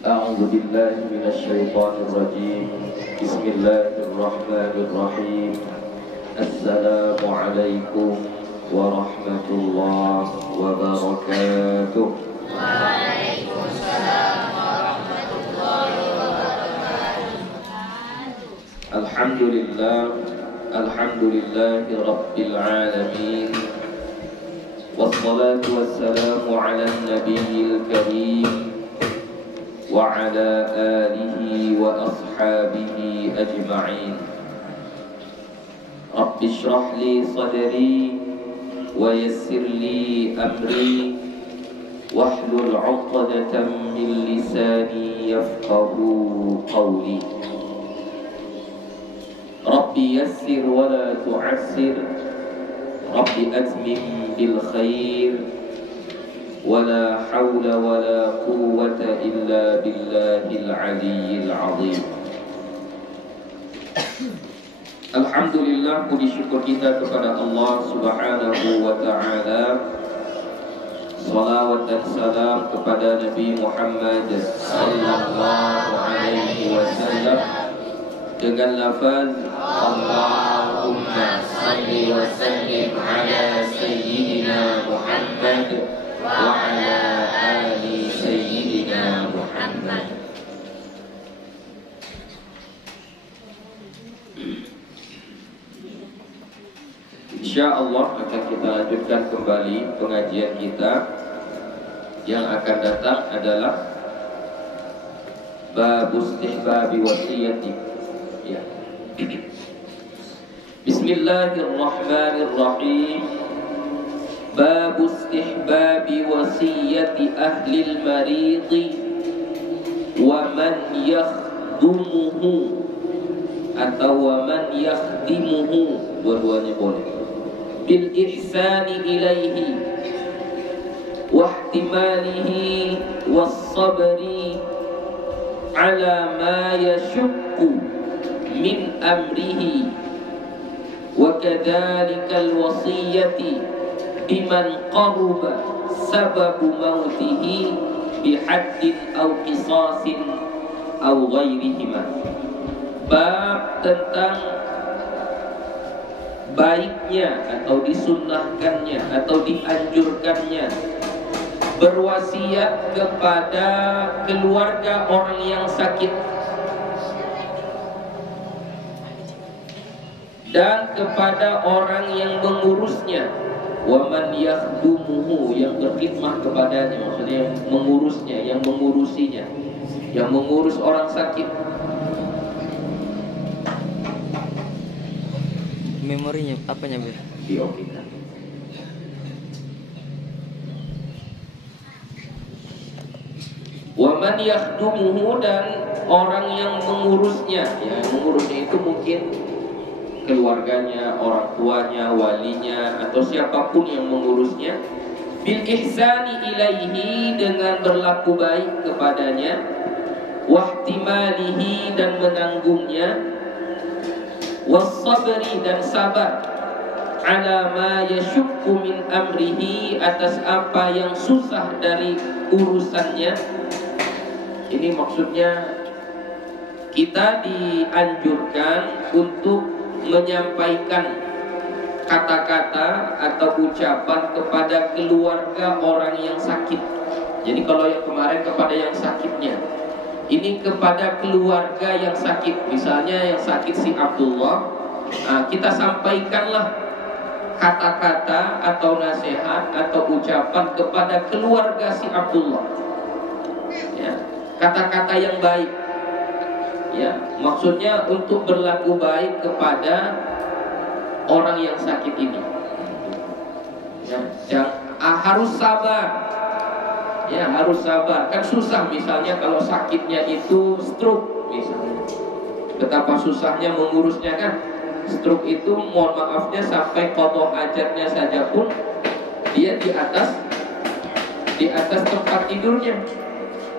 أعوذ بالله من الشيطان الرجيم. بسم الله الرحمن الرحيم. السلام عليكم ورحمة الله وبركاته. وعليكم السلام ورحمة الله وبركاته. الحمد لله رب العالمين، والصلاة والسلام على النبي الكريم وعلى آله وأصحابه أجمعين. رب اشرح لي صدري ويسر لي أمري واحلل عقدة من لساني يفقه قولي. رب يسر ولا تعسر، رب أتمم بالخير، ولا حول ولا قوة إلا بالله العلي العظيم. Alhamdulillah, puji syukur kita kepada Allah Subhanahu wa Ta'ala. Salawat dan salam kepada Nabi Muhammad sallallahu alaihi wasallam dengan lafaz Allahumma salli wa sallim ala sayyidina Muhammad wa ala ali sayyidina Muhammad. InsyaAllah akan kita lanjutkan kembali pengajian kita. Yang akan datang adalah bab istihbabi wasiyati. Ya. Bismillahirrahmanirrahim. Bab istihbabi wasiyati ahli al-marid wa man yakhdumuhu atau wa man yakhdimuhu, dua-duanya boleh. Bil ihsani ilaihi wa ihtimalihi was sabri ala ma yashukku min amrihi wa kadzalika al wasiyati biman qaruba sababu mautihi bihaddin aw qisasin aw ghairihima. Bab tentang baiknya atau disunnahkannya atau dianjurkannya berwasiat kepada keluarga orang yang sakit dan kepada orang yang mengurusnya. Wa man yakhdumuhu, yang berkhidmah kepadanya, maksudnya yang mengurusnya, yang mengurusinya, yang mengurus orang sakit. Memorinya apanya, Bir? Diokikan. Wa man yakhdumuhu, dan orang yang mengurusnya. Ya, yang mengurusnya itu mungkin keluarganya, orang tuanya, walinya, atau siapapun yang mengurusnya. Bil ihsani ilaihi, dengan berlaku baik kepadanya. Wahtimalihi, dan menanggungnya. Wassabri, dan sabar. Ala ma yashukku min amrihi, atas apa yang susah dari urusannya. Ini maksudnya kita dianjurkan untuk menyampaikan kata-kata atau ucapan kepada keluarga orang yang sakit. Jadi kalau yang kemarin kepada yang sakitnya, ini kepada keluarga yang sakit. Misalnya yang sakit si Abdullah, kita sampaikanlah kata-kata atau nasihat atau ucapan kepada keluarga si Abdullah. Ya, kata-kata yang baik. Ya, maksudnya untuk berlaku baik kepada orang yang sakit ini. Ya, harus sabar. Ya, harus sabar. Kan susah misalnya kalau sakitnya itu stroke misalnya. Betapa susahnya mengurusnya kan. Stroke itu mohon maafnya sampai qadha hajatnya saja pun dia di atas tempat tidurnya.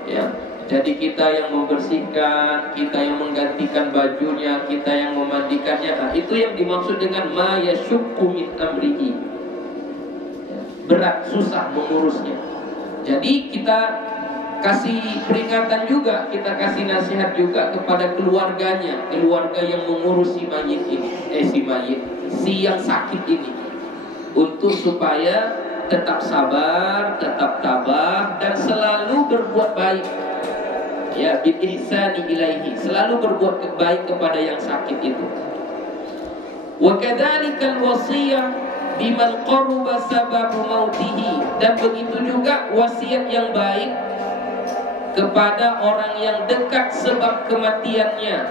Ya. Jadi kita yang membersihkan, kita yang menggantikan bajunya, kita yang memandikannya. Nah, itu yang dimaksud dengan ma yashukku min amrihi. Berat, susah mengurusnya. Jadi kita kasih peringatan juga, kita kasih nasihat juga kepada keluarganya, keluarga yang mengurus si mayit ini, si yang sakit ini, untuk supaya tetap sabar, tetap tabah, dan selalu berbuat baik. Ya, bil ihsani ilaihi, selalu berbuat baik kepada yang sakit itu. Wa kadzalikal wasiyah biman qaruba sababu mautihi, dan begitu juga wasiat yang baik kepada orang yang dekat sebab kematiannya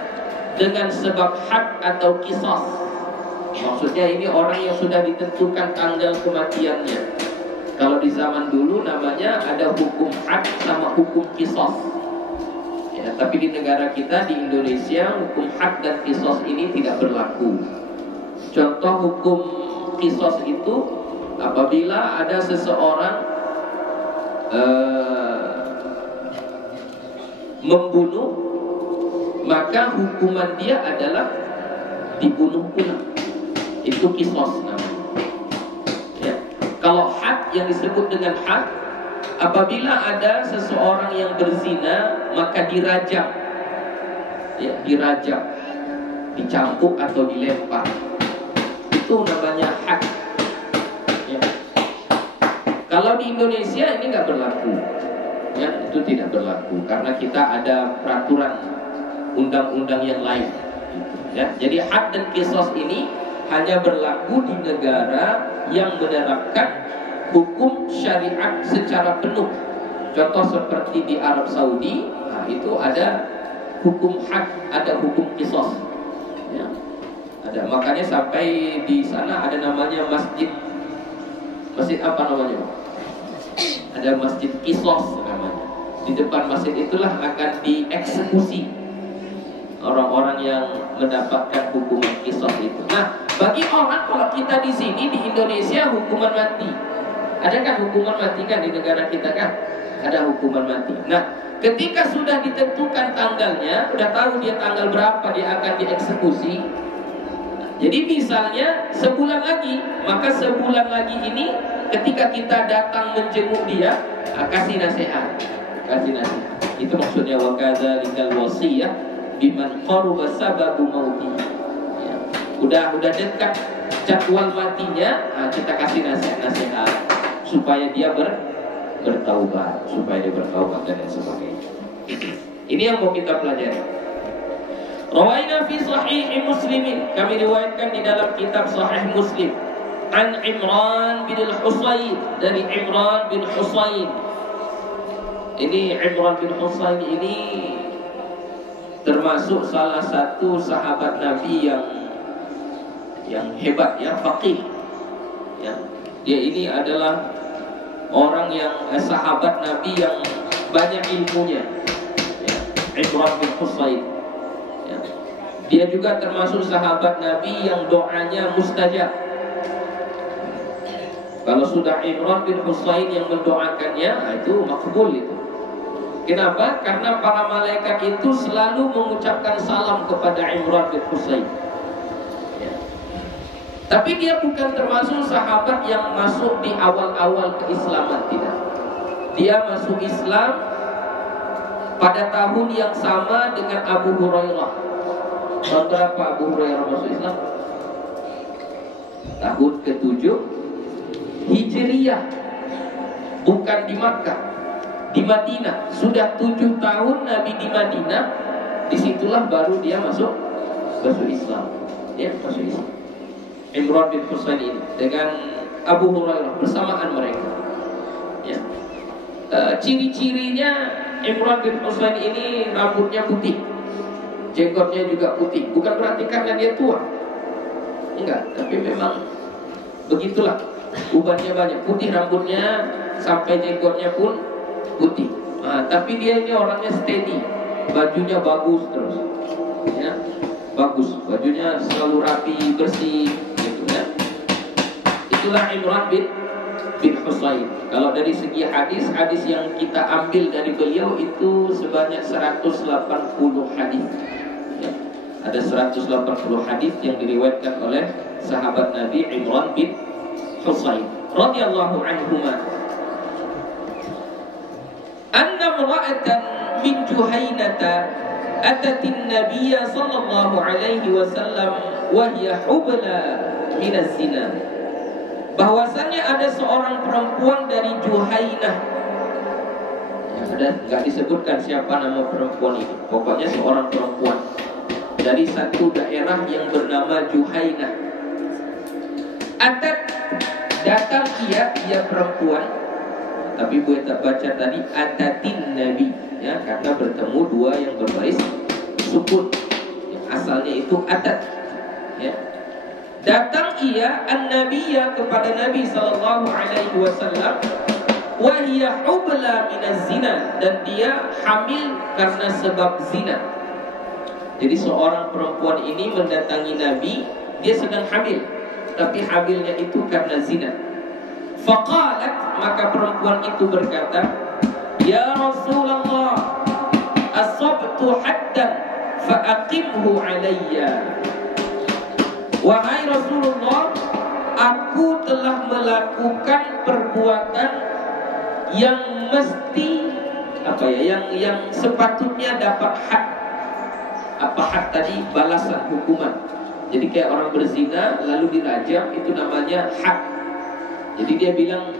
dengan sebab had atau qisas. Maksudnya ini orang yang sudah ditentukan tanggal kematiannya. Kalau di zaman dulu namanya ada hukum had sama hukum qisas. Ya, tapi di negara kita di Indonesia hukum had dan qisas ini tidak berlaku. Contoh hukum qisas itu apabila ada seseorang membunuh, maka hukuman dia adalah dibunuh pula. Itu qisas namanya. Ya. Kalau had yang disebut dengan had, apabila ada seseorang yang berzina maka dirajam. Ya, dirajam, dicampuk atau dilempar. Itu namanya had. Ya. Kalau di Indonesia ini nggak berlaku. Ya, itu tidak berlaku karena kita ada peraturan undang-undang yang lain. Ya, jadi had dan qisas ini hanya berlaku di negara yang menerapkan hukum syariat secara penuh. Contoh seperti di Arab Saudi, nah itu ada hukum had, ada hukum qisas. Ya, ada. Makanya sampai di sana ada namanya masjid apa namanya? Ada masjid qisas namanya. Di depan masjid itulah akan dieksekusi orang-orang yang mendapatkan hukuman qisas itu. Nah, bagi orang, kalau kita di sini di Indonesia hukuman mati. Ada kan hukuman mati kan di negara kita kan? Ada hukuman mati. Nah, ketika sudah ditentukan tanggalnya, udah tahu dia tanggal berapa dia akan dieksekusi. Jadi misalnya sebulan lagi, maka sebulan lagi ini ketika kita datang menjenguk dia, kasih nasihat. Kasih nasihat. Itu maksudnya wa kadzalikal wasiyah biman qaruba sababu mautihi. Ya. Udah dekat jadwal matinya, kita kasih nasihat supaya dia bertaubat, dan lain sebagainya. Ini yang mau kita pelajari. Rawaina fi sahih Muslimin, kami riwayatkan di dalam kitab Sahih Muslim, an Imran bin Husayn, dari Imran bin Husayn. Ini Imran bin Husayn ini termasuk salah satu sahabat Nabi yang hebat, ya, faqih. Ya. Dia ini adalah orang yang sahabat Nabi yang banyak ilmunya. Ya. Imran bin Husayn. Ya. Dia juga termasuk sahabat Nabi yang doanya mustajab. Kalau sudah Imran bin Husayn yang mendoakannya, itu makbul itu. Kenapa? Karena para malaikat itu selalu mengucapkan salam kepada Imran bin Husayn. Ya. Tapi dia bukan termasuk sahabat yang masuk di awal-awal keislaman, tidak. Dia masuk Islam pada tahun yang sama dengan Abu Hurairah. Tahun berapa Abu Hurairah masuk Islam? Tahun ke-7 Hijriyah. Bukan di Makkah, di Madinah. Sudah 7 tahun Nabi di Madinah. Disitulah baru dia masuk Islam. Dia masuk Islam. Imran bin Husayn ini dengan Abu Hurairah bersamaan mereka. Ya. Ciri-cirinya Imran bin Husayn ini rambutnya putih, jenggotnya juga putih. Bukan berarti karena dia tua, enggak. Tapi memang begitulah. Ubannya banyak, putih rambutnya sampai jenggotnya pun putih. Nah, tapi dia ini orangnya steady, bajunya bagus terus, ya, bagus, bajunya selalu rapi, bersih, gitu ya. Itulah Imran bin Husayn. Kalau dari segi hadis yang kita ambil dari beliau itu sebanyak 180 hadis. Ya. Ada 180 hadis yang diriwayatkan oleh sahabat Nabi Imran bin Husayn radhiyallahu anhuma. anna imra'atan min Juhainata atatin Nabiyya sallallahu alaihi wasallam wa hiya hubla min az-zina. Bahwasannya ada seorang perempuan dari Juhainah. Ya, ada enggak disebutkan siapa nama perempuan ini. Pokoknya seorang perempuan dari satu daerah yang bernama Juhainah. Atat, datang ia perempuan, tapi boleh tak baca tadi atatin Nabi, ya, karena bertemu dua yang berbaris sukun. Yang asalnya itu atat, ya. Datang ia an-nabiyya kepada Nabi sallallahu alaihi wasallam wa hiya hubla minaz zina, dan dia hamil karena sebab zina. Jadi seorang perempuan ini mendatangi Nabi, dia sedang hamil, tapi hamilnya itu karena zina. Faqalat, maka perempuan itu berkata, ya Rasulullah, asabtu haddan fa'aqimhu alayya. Wahai Rasulullah, aku telah melakukan perbuatan yang mesti yang sepatutnya dapat had. Apa had tadi? Balasan, hukuman. Jadi kayak orang berzina lalu dirajam, itu namanya had. Jadi dia bilang,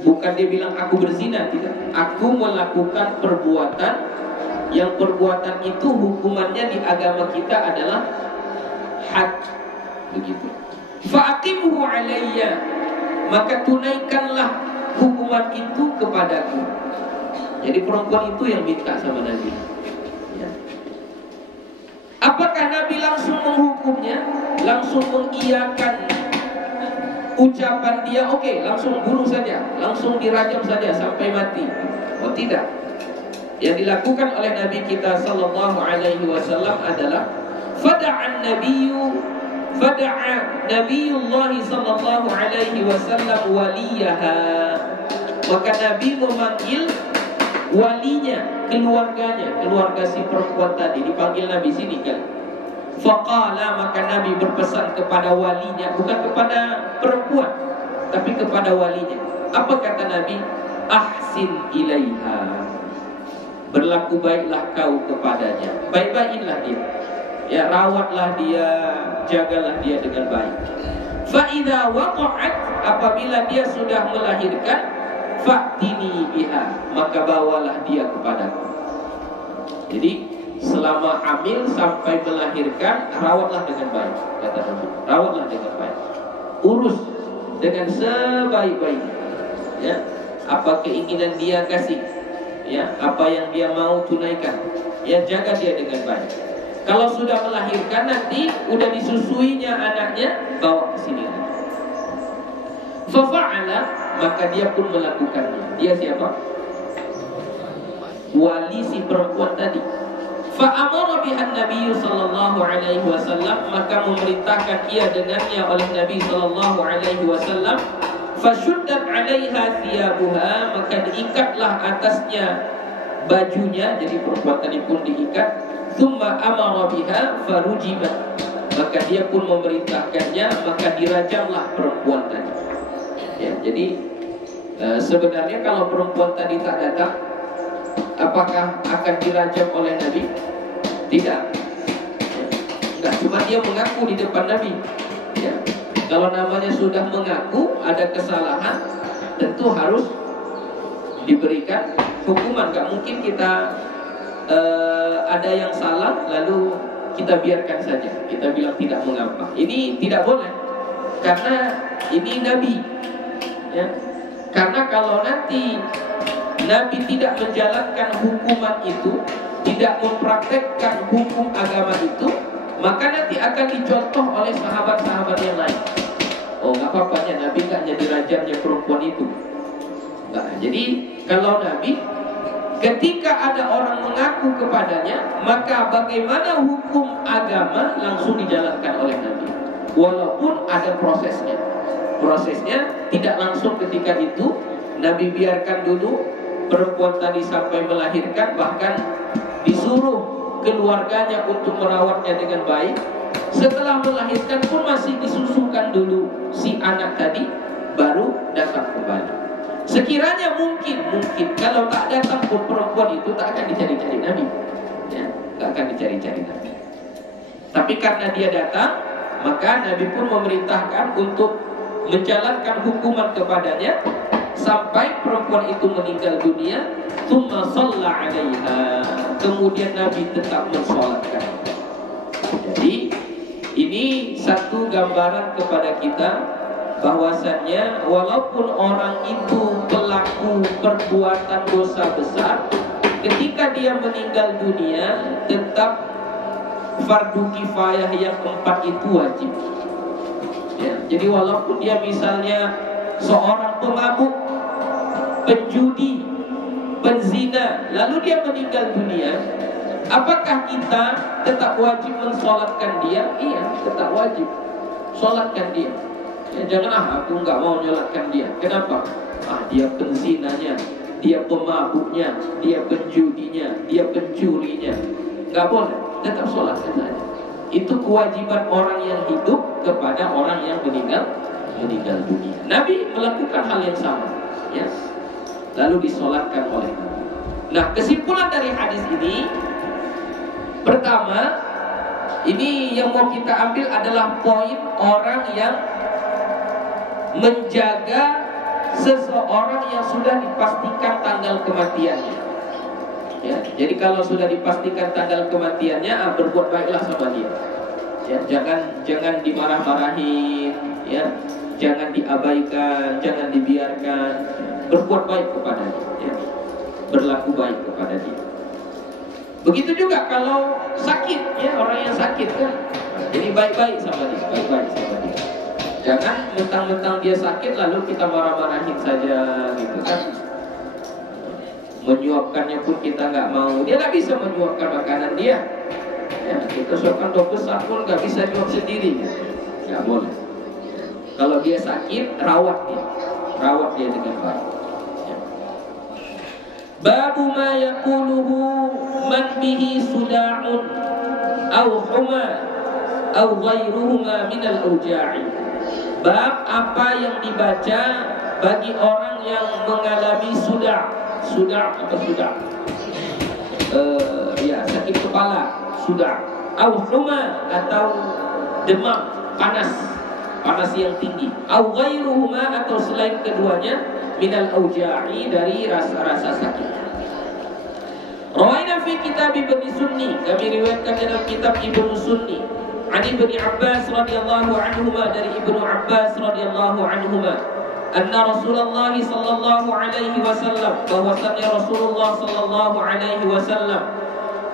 bukan dia bilang aku berzina, tidak. Aku melakukan perbuatan yang perbuatan itu hukumannya di agama kita adalah had. Begitu. Fa'aqimhu alayya, maka tunaikanlah hukuman itu kepadaku. Jadi perempuan itu yang minta sama Nabi, ya. Apakah Nabi langsung menghukumnya, langsung mengiyakan ucapan dia, oke, langsung bunuh saja, langsung dirajam saja sampai mati? Oh tidak. Yang dilakukan oleh Nabi kita sallallahu alaihi wasallam adalah fada'a Nabiyullah sallallahu alaihi wasallam waliyaha. Maka Nabi memanggil walinya, keluarganya, keluarga si perempuan tadi dipanggil Nabi sini kan. Faqala, maka Nabi berpesan kepada walinya, bukan kepada perempuan, tapi kepada walinya. Apa kata Nabi? Ahsin ilaiha, berlaku baiklah kau kepadanya, baik-baikinlah dia, ya, rawatlah dia, jagalah dia dengan baik. Fa idza waqa'at, apabila dia sudah melahirkan, fa'tini biha, maka bawalah dia kepadaku. Jadi selama hamil sampai melahirkan, rawatlah dengan baik, kata Nabi. Rawatlah dengan baik, urus dengan sebaik-baiknya, ya. Apa keinginan dia kasih, ya, apa yang dia mau tunaikan, ya, jaga dia dengan baik. Kalau sudah melahirkan nanti udah disusuinya anaknya, bawa ke sini. Fafa'ala, maka dia pun melakukannya. Dia siapa? Wali si perempuan tadi. Fa'amara bihan Nabi sallallahu alaihi wasallam, maka memerintahkan ia dengannya oleh Nabi sallallahu alaihi wasallam. Fashuddat 'alaiha thiyabuha, maka diikatlah atasnya bajunya. Jadi perempuan tadi pun diikat. Tsumma amara biha farujimat, maka dia pun memerintahkannya, maka dirajamlah perempuan tadi. Ya, jadi sebenarnya kalau perempuan tadi tak datang, apakah akan dirajam oleh Nabi? Tidak. Enggak, cuma dia mengaku di depan Nabi. Ya. Kalau namanya sudah mengaku ada kesalahan, tentu harus diberikan hukuman. Gak mungkin kita ada yang salah lalu kita biarkan saja, kita bilang tidak mengapa. Ini tidak boleh, karena ini Nabi, ya. Karena kalau nanti Nabi tidak menjalankan hukuman itu, tidak mempraktekkan hukum agama itu, maka nanti akan dicontoh oleh sahabat-sahabat yang lain. Oh, nggak apa-apanya Nabi nggak jadi rajamnya perempuan itu. Nggak. Jadi kalau Nabi, ketika ada orang mengaku kepadanya, maka bagaimana hukum agama langsung dijalankan oleh Nabi. Walaupun ada prosesnya. Prosesnya tidak langsung ketika itu. Nabi biarkan dulu perempuan tadi sampai melahirkan, bahkan disuruh keluarganya untuk merawatnya dengan baik. Setelah melahirkan pun masih disusukan dulu si anak tadi, baru datang kembali. Sekiranya mungkin kalau tak datang pun perempuan itu tak akan dicari-cari Nabi, ya, tak akan dicari-cari Nabi. Tapi karena dia datang, maka Nabi pun memerintahkan untuk menjalankan hukuman kepadanya sampai perempuan itu meninggal dunia. Tsumma shalla 'alaiha, kemudian Nabi tetap mensolatkan. Jadi ini satu gambaran kepada kita bahwasannya walaupun orang itu pelaku perbuatan dosa besar, ketika dia meninggal dunia tetap fardu kifayah yang keempat itu wajib, ya. Jadi walaupun dia misalnya seorang pemabuk, penjudi, penzina, lalu dia meninggal dunia, apakah kita tetap wajib mensolatkan dia? Iya, tetap wajib solatkan dia. Ya, jangan aku nggak mau nyolatkan dia. Kenapa? Dia penzinanya, dia pemabuknya, dia penjudinya, dia pencurinya. Nggak boleh, tetap solatkan saja. Itu kewajiban orang yang hidup kepada orang yang meninggal dunia. Nabi melakukan hal yang sama, ya. Lalu disolatkan oleh Nabi. Nah, kesimpulan dari hadis ini, pertama, ini yang mau kita ambil adalah poin orang yang menjaga seseorang yang sudah dipastikan tanggal kematiannya. Ya, jadi kalau sudah dipastikan tanggal kematiannya, berbuat baiklah sama dia. Ya, jangan dimarah-marahin, ya, jangan diabaikan, jangan dibiarkan. Berbuat baik kepada dia, ya. Berlaku baik kepada dia. Begitu juga kalau sakit, ya, orang yang sakit kan, jadi baik-baik sama dia, baik-baik sama dia. Jangan mentang-mentang dia sakit lalu kita marah-marahin saja, gitu kan. Menyuapkannya pun kita nggak mau, dia nggak bisa menyuapkan makanan dia. Ya, kita suapkan dokter besar pun nggak bisa nyuap sendiri, nggak boleh. Kalau dia sakit, rawat dia dengan baik. Ya. Babu ma yaquluhu man bihi suda'un aw huma aw ghairuhuma min al-auja'i. Bab apa yang dibaca bagi orang yang mengalami sudah apa sudah? Ya, sakit kepala, sudah. Au huma, atau demam, panas yang tinggi. Au ghairuhuma, atau selain keduanya, minal auja'i, dari rasa-rasa sakit. Rawaina fi kitab Ibnu Sunni, kami riwayatkan dalam kitab Ibnu Sunni. Ani Ibnu Abbas radhiyallahu anhuma, dari Ibnu Abbas radhiyallahu anhuma, anna Rasulullah sallallahu alaihi wasallam, bahwasanya Rasulullah sallallahu alaihi wasallam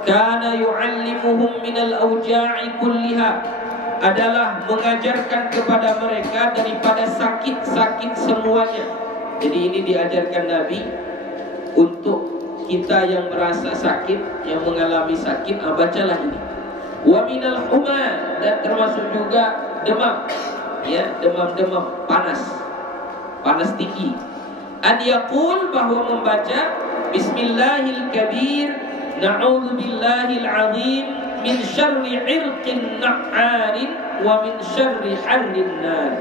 kana yu'allimuhum minal auja'i kulliha, adalah mengajarkan kepada mereka daripada sakit-sakit semuanya. Jadi ini diajarkan Nabi untuk kita yang merasa sakit, yang mengalami sakit, bacalah ini. Wa minal huma, dan termasuk juga demam, ya, demam panas tinggi. An yaqul, bahwa membaca bismillahil kabir na'udzu billahil azim min syarri irqin na'arin wa min syarri harrin nar.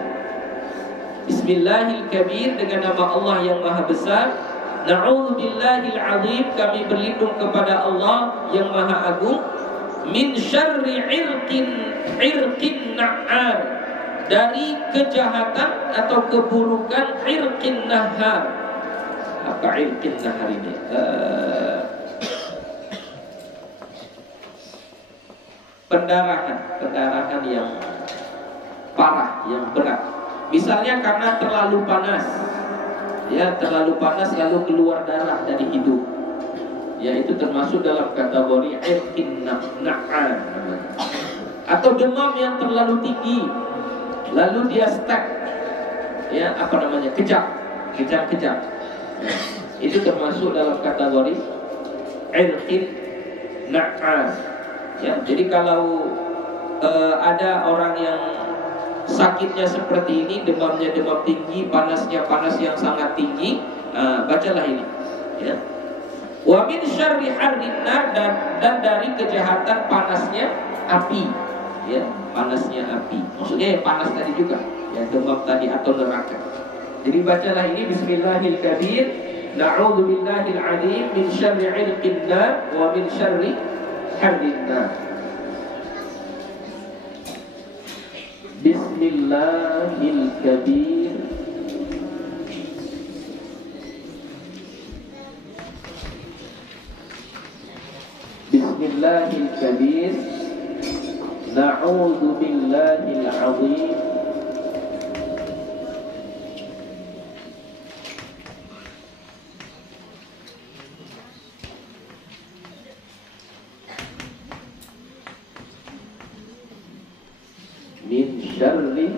Bismillahil kabir, dengan nama Allah yang maha besar. Na'udzu billahil azim, kami berlindung kepada Allah yang maha agung. Min syarri irqin na'ar, dari kejahatan atau keburukan irqin nahar. Apa irqin nahar ini? Pendarahan yang parah, yang berat. Misalnya karena terlalu panas, ya, terlalu panas lalu keluar darah dari hidung, ya, itu termasuk dalam kategori irqin na'ar. Atau demam yang terlalu tinggi lalu dia stuck, ya, kejang, itu termasuk dalam kategori irqin na'ar. Ya, jadi kalau ada orang yang sakitnya seperti ini, demamnya demam tinggi, panasnya panas yang sangat tinggi, bacalah ini, ya. Wa min syarri harrin nar, dan dari kejahatan panasnya api, ya, panasnya api. Maksudnya panas tadi juga, ya, demam tadi atau neraka. Jadi bacalah ini Bismillahil Kabir, Na'udzu billahil azim min syarri 'irqin nar wa min syarri hardin nar. Bismillahil Kabir, Bismillahil Kabir, Na'udzu billahil azim min syarri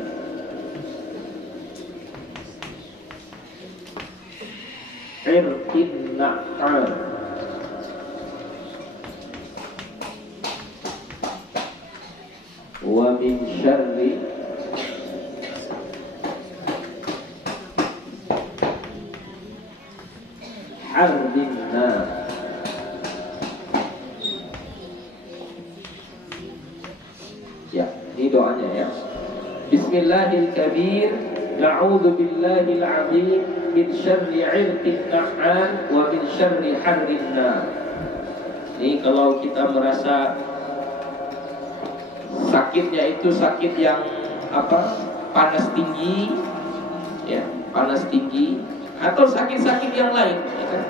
irqin na'am wa min syarri hardin nar. Ya, ini doanya ya. Bismillahil Kabir, Na'udzu billahil azim min syarri 'irqin na'an wa min syarri hardin nar. Ini kalau kita merasa sakitnya itu sakit yang panas tinggi, ya, panas tinggi, atau sakit-sakit yang lain, ya kan?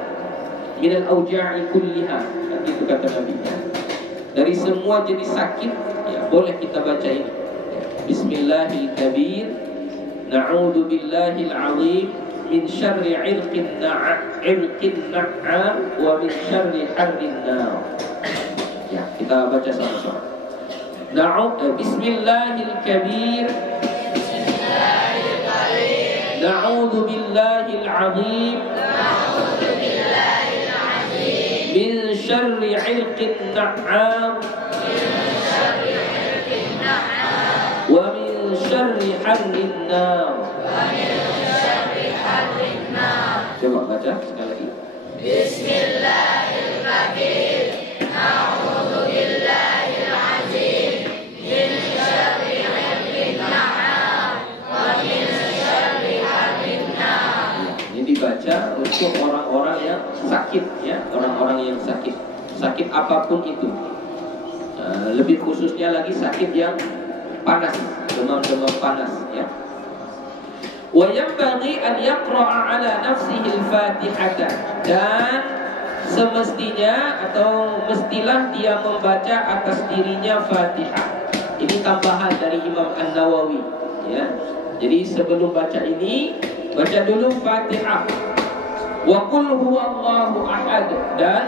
Minal auja'i kulliha, itu kata Nabi. Ya. Dari semua jenis sakit, ya, boleh kita baca ini. Bismillahil Kabir, Na'udzu billahil azim min syarri 'irqin na'am wa min syarri hardin nar. Ya, kita baca sama-sama. Bismillahil Kabir, Na'udzu billahil azim min syarri 'irqin na'am wa min syarri hardin nar. Coba baca sekali lagi. Bismillahirrahmanirrahim. Na'udzu billahil azim min syarri 'irqin na'am wa min syarri hardin nar. Ini dibaca untuk orang-orang yang sakit, ya, orang-orang yang sakit, sakit apapun itu. Lebih khususnya lagi sakit yang panas, demam-demam panas, ya. Wa yanbaghi an yaqra'a 'ala nafsihi al-Fatihah, dan semestinya atau mestilah dia membaca atas dirinya Fatihah. Ini tambahan dari Imam An-Nawawi, ya. Jadi sebelum baca ini, baca dulu Fatihah. Wa qul huwallahu ahad, dan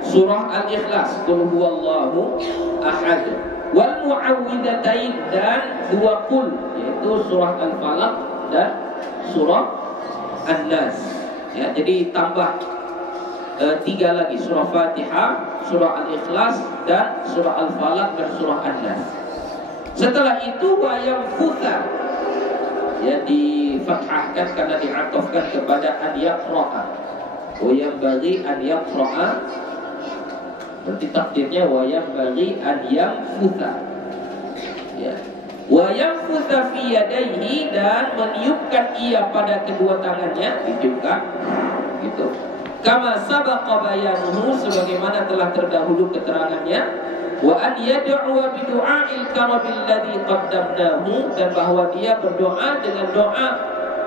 surah Al-Ikhlas, qul huwallahu ahad. Wal mu'awwidhatain, dan dua qul, yaitu surah Al-Falaq dan surah An-Nas. Ya, jadi tambah tiga lagi, surah Fatihah, surah Al-Ikhlas, dan surah Al-Falaq dan surah An-Nas. Setelah itu wa yanfutha, ya, difathahkan karena diatofkan kepada an yaqra'a. Wa yanbaghi an yaqra'a, berarti takdirnya wa yanbaghi an yanfutha, ya. Wa yanfutha fi yadayhi, dan meniupkan ia pada kedua tangannya, ditiupkan gitu. Kama sabaqa bayanuhu, sebagaimana telah terdahulu keterangannya. Wa an yad'u bi du'a'il karabil ladzi qaddamnahu, dan bahwa dia berdoa dengan doa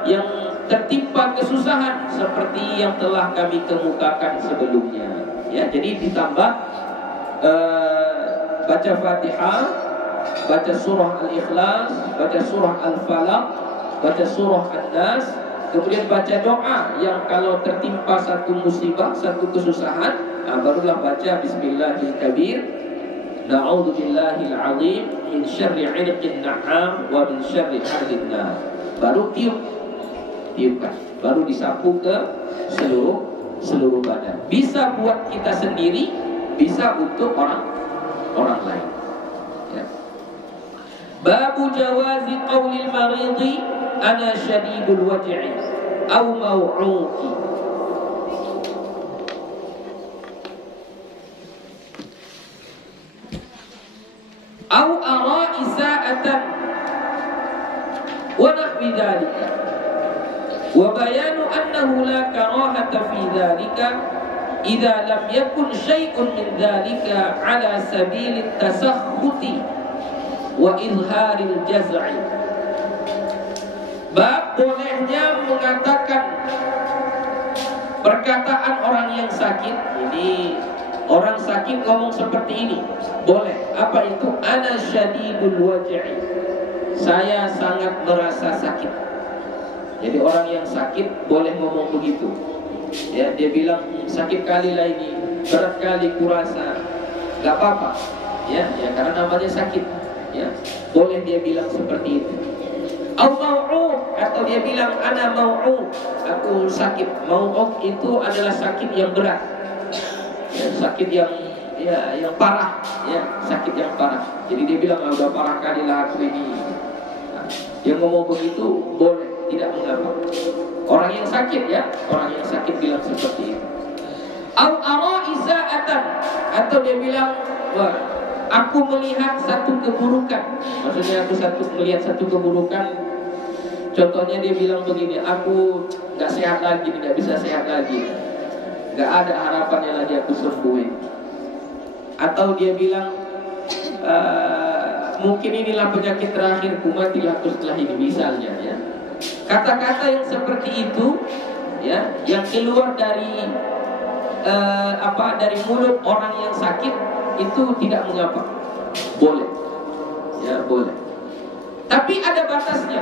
yang tertimpa kesusahan seperti yang telah kami kemukakan sebelumnya. Ya, jadi ditambah baca Fatihah, baca surah Al-Ikhlas, baca surah Al-Falaq, baca surah An-Nas, kemudian baca doa yang kalau tertimpa satu musibah, satu kesusahan, barulah baca Bismillahil Kabir, Na'udzu billahil azim min syarri 'irqin na'am wa min syarri hardin nar. Baru tiupkan, baru disapu ke seluruh badan. Bisa buat kita sendiri, bisa untuk orang lain. Ya. Babu jawazi qaulil maridhi ana syadidul waj'i au mau'uki. Au ara isa'atan wa nahwi dzalika. Wa bayanu annahu la karahata fi dzalika idza lam yakun syai'un min dzalika ala sabil at-tasakhuti wa izharil jaz'i. Bab bolehnya mengatakan perkataan orang yang sakit. Ini orang sakit ngomong seperti ini, boleh. Apa itu? Ana syadidul waj'i, saya sangat merasa sakit. Jadi orang yang sakit boleh ngomong begitu. Ya, dia bilang sakit kali lah ini, berat kali kurasa. Gak apa-apa. Ya, karena namanya sakit. Ya, boleh dia bilang seperti itu. Atau dia bilang ana mau'ud, aku sakit. Mau'ud itu adalah sakit yang berat. Ya, sakit yang parah, ya, sakit yang parah. Jadi dia bilang udah parah kali lah aku ini. Nah, dia ngomong begitu boleh, tidak mengapa. Orang yang sakit, ya, orang yang sakit bilang seperti itu. Atau dia bilang, wah, aku melihat satu keburukan. Maksudnya aku melihat satu keburukan. Contohnya dia bilang begini, aku gak sehat lagi, gak bisa sehat lagi, gak ada harapannya lagi aku sembuhin. Atau dia bilang, mungkin inilah penyakit terakhirku, matilah aku setelah ini, misalnya, ya. Kata-kata yang seperti itu, ya, yang keluar dari dari mulut orang yang sakit itu tidak mengapa, boleh, ya, boleh. Tapi ada batasnya.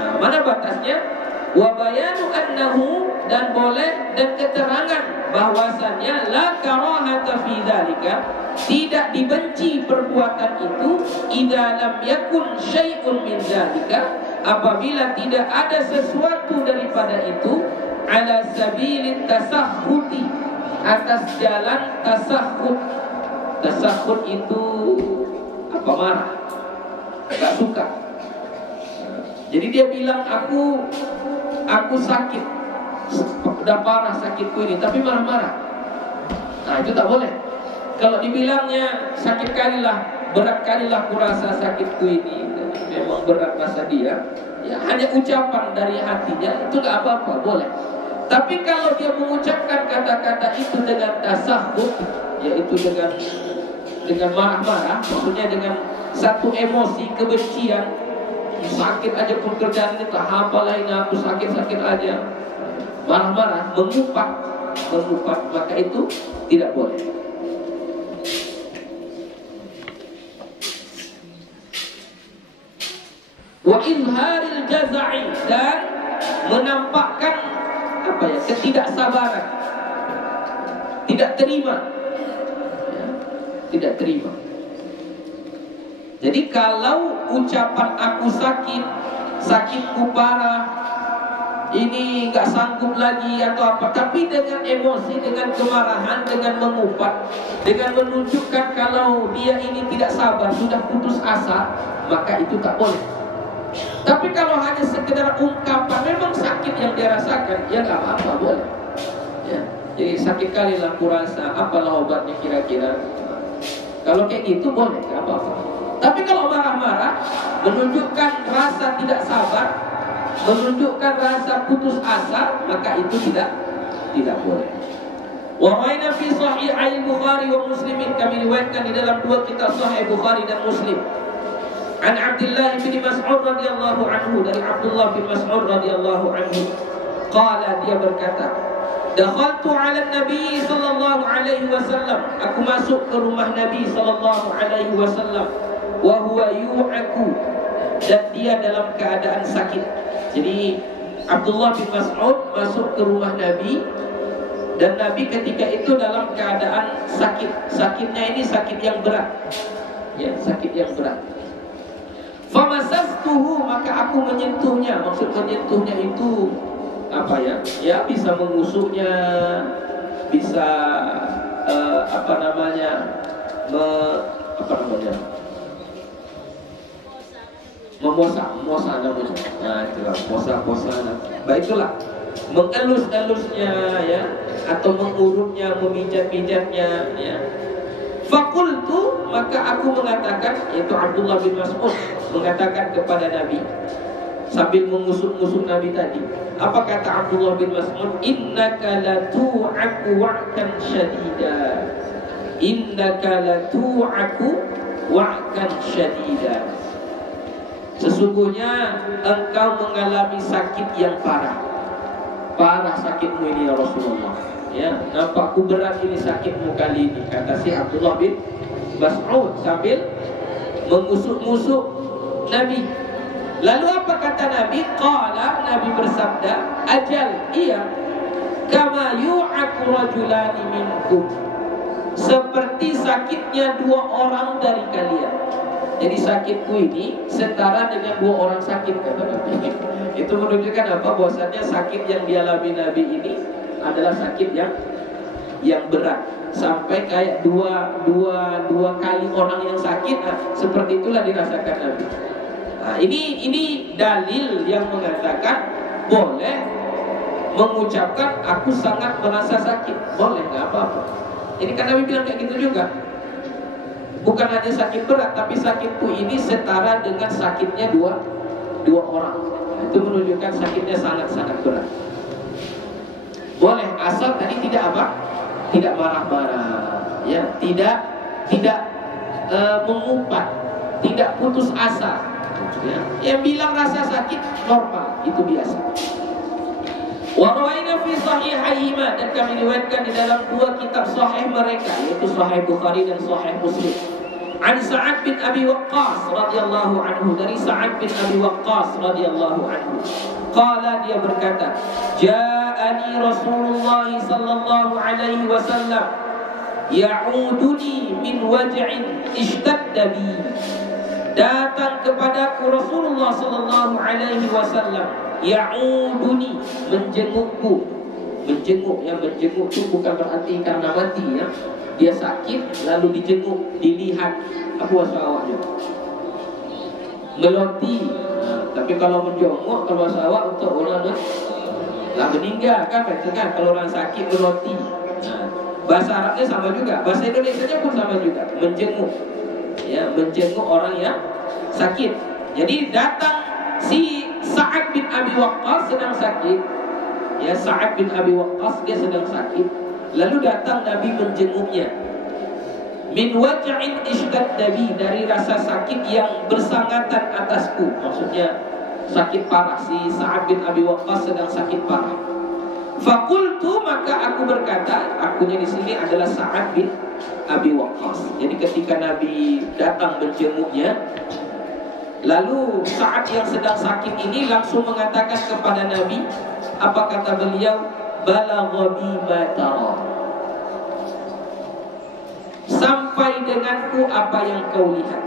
Nah, mana batasnya? Wa bayanu annahu, dan boleh, dan keterangan bahwasannya la karahata fi dzalika, tidak dibenci perbuatan itu, idza lam yakun syai'un min dzalika, apabila tidak ada sesuatu daripada itu, ala sabilit tasakhuti, atas jalan tasakhut. Tasakhut itu apa? Marah, gak suka. Jadi dia bilang aku sakit, udah parah sakitku ini, tapi marah-marah. Nah, itu tak boleh. Kalau dibilangnya sakit kalilah, berat kalilah kurasa sakitku ini, memang berat rasa dia, ya hanya ucapan dari hatinya, itu gak apa-apa, boleh. Tapi kalau dia mengucapkan kata-kata itu dengan tasahud, yaitu dengan marah-marah, maksudnya dengan satu emosi kebencian, sakit aja pekerjaan ini, tak apalah ini, aku sakit-sakit aja, marah-marah, mengumpat, maka itu tidak boleh. Wa izharil jaz'i, dan menampakkan ketidaksabaran, tidak terima, ya, tidak terima. Jadi kalau ucapan aku sakitku parah, ini nggak sanggup lagi atau apa, tapi dengan emosi, dengan kemarahan, dengan mengumpat, dengan menunjukkan kalau dia ini tidak sabar, sudah putus asa, maka itu tak boleh. Tapi kalau hanya sekedar ungkapan, memang sakit yang dia rasakan, ya nggak apa-apa, boleh. Ya, jadi sakit kali lah kurasa, apalah obatnya kira-kira. Kalau kayak gitu boleh, nggak apa-apa. Tapi kalau marah-marah, menunjukkan rasa tidak sabar, menunjukkan rasa putus asa, maka itu tidak boleh. Wa rawaina fi sahih al-Bukhari wa Muslim, kami riwayatkan di dalam dua kitab Sahih Bukhari dan Muslim. An Abdullah bin Mas'ud radhiyallahu anhu, dari Abdullah bin Mas'ud radhiyallahu anhu, qala, dia berkata, dakhaltu 'ala Nabi sallallahu alaihi wasallam, aku masuk ke rumah Nabi sallallahu alaihi wasallam, wa huwa yu'aku, dan dia dalam keadaan sakit. Jadi Abdullah bin Mas'ud masuk ke rumah Nabi, dan Nabi ketika itu dalam keadaan sakit. Sakitnya ini sakit yang berat, ya, sakit yang berat. Famasastuhu, maka aku menyentuhnya. Maksud menyentuhnya itu apa, ya? Ya, bisa mengusuknya, bisa memosa namanya. Nah, itulah posa. Baiklah, mengelus-elusnya, ya, atau mengurutnya, memijat-mijatnya, ya. Fakultu, maka aku mengatakan, yaitu Abdullah bin Mas'ud mengatakan kepada Nabi, sambil mengusuk-ngusuk Nabi tadi. Apa kata Abdullah bin Mas'ud? Innaka latu'aku wa'kan syadida. Innaka latu'aku wa'kan syadida. Sesungguhnya engkau mengalami sakit yang parah. Parah sakitmu ini ya Rasulullah. Ya, nampakku berat ini sakitmu kali ini, kata si Abdullah bin Mas'ud sambil mengusuk-ngusuk Nabi. Lalu apa kata Nabi? Qala, Nabi bersabda, ajal, iya, kama yu'aku rajulani minkum, seperti sakitnya 2 orang dari kalian. Jadi sakitku ini setara dengan 2 orang sakit, kata Nabi. Itu menunjukkan apa? Bahwasanya sakit yang dialami Nabi ini adalah sakit yang berat, sampai kayak dua kali orang yang sakit. Nah, seperti itulah dirasakan Nabi. Nah, ini dalil yang mengatakan boleh mengucapkan aku sangat merasa sakit, boleh, nggak apa-apa. Jadi kan Nabi bilang kayak gitu juga. Bukan hanya sakit berat, tapi sakitku ini setara dengan sakitnya dua orang. Itu menunjukkan sakitnya sangat-sangat berat. Boleh, asal tadi tidak apa? Tidak marah-marah, ya, tidak mengumpat, tidak putus asa. Ya. Yang bilang rasa sakit normal, itu biasa. Wa rawaina fi sahihaihima, dan kami riwayatkan di dalam 2 kitab sahih mereka, yaitu Sahih Bukhari dan Sahih Muslim. An Sa'ad bin Abi Waqqas radhiyallahu anhu, dari Sa'ad bin Abi Waqqas radhiyallahu anhu. Qala, dia berkata, ja'ani Rasulullah sallallahu alaihi wasallam ya'uduni min waj'in ishtadda bi. Datang kepadaku Rasulullah sallallahu alaihi wasallam ya'uduni, menjengukku. Menjenguk, yang menjenguk itu bukan berarti karena mati, ya. Dia sakit lalu dijenguk, dilihat apa bahasa awaknya, meloti. Tapi kalau menjenguk, kalau bahasa awak untuk orang lah meninggal kan, betul kan? Kalau orang sakit meloti. Bahasa Arabnya sama juga, bahasa Indonesianya pun sama juga, menjenguk. Ya, menjenguk orang yang sakit. Jadi datang si Sa'ad bin Abi Waqqas sedang sakit. Ya, Sa'ad bin Abi Waqqas dia sedang sakit. Lalu datang Nabi menjenguknya. Min waj'in ishtadda bi, dari rasa sakit yang bersangatan atasku. Maksudnya sakit parah, si Sa'ad bin Abi Waqqas sedang sakit parah. Fakultu, maka aku berkata, akunya di sini adalah Sa'ad bin Abi Waqqas. Jadi ketika Nabi datang menjenguknya, lalu Sa'ad yang sedang sakit ini langsung mengatakan kepada Nabi, apa kata beliau? Balagha bi ma tara, sampai denganku apa yang kau lihat.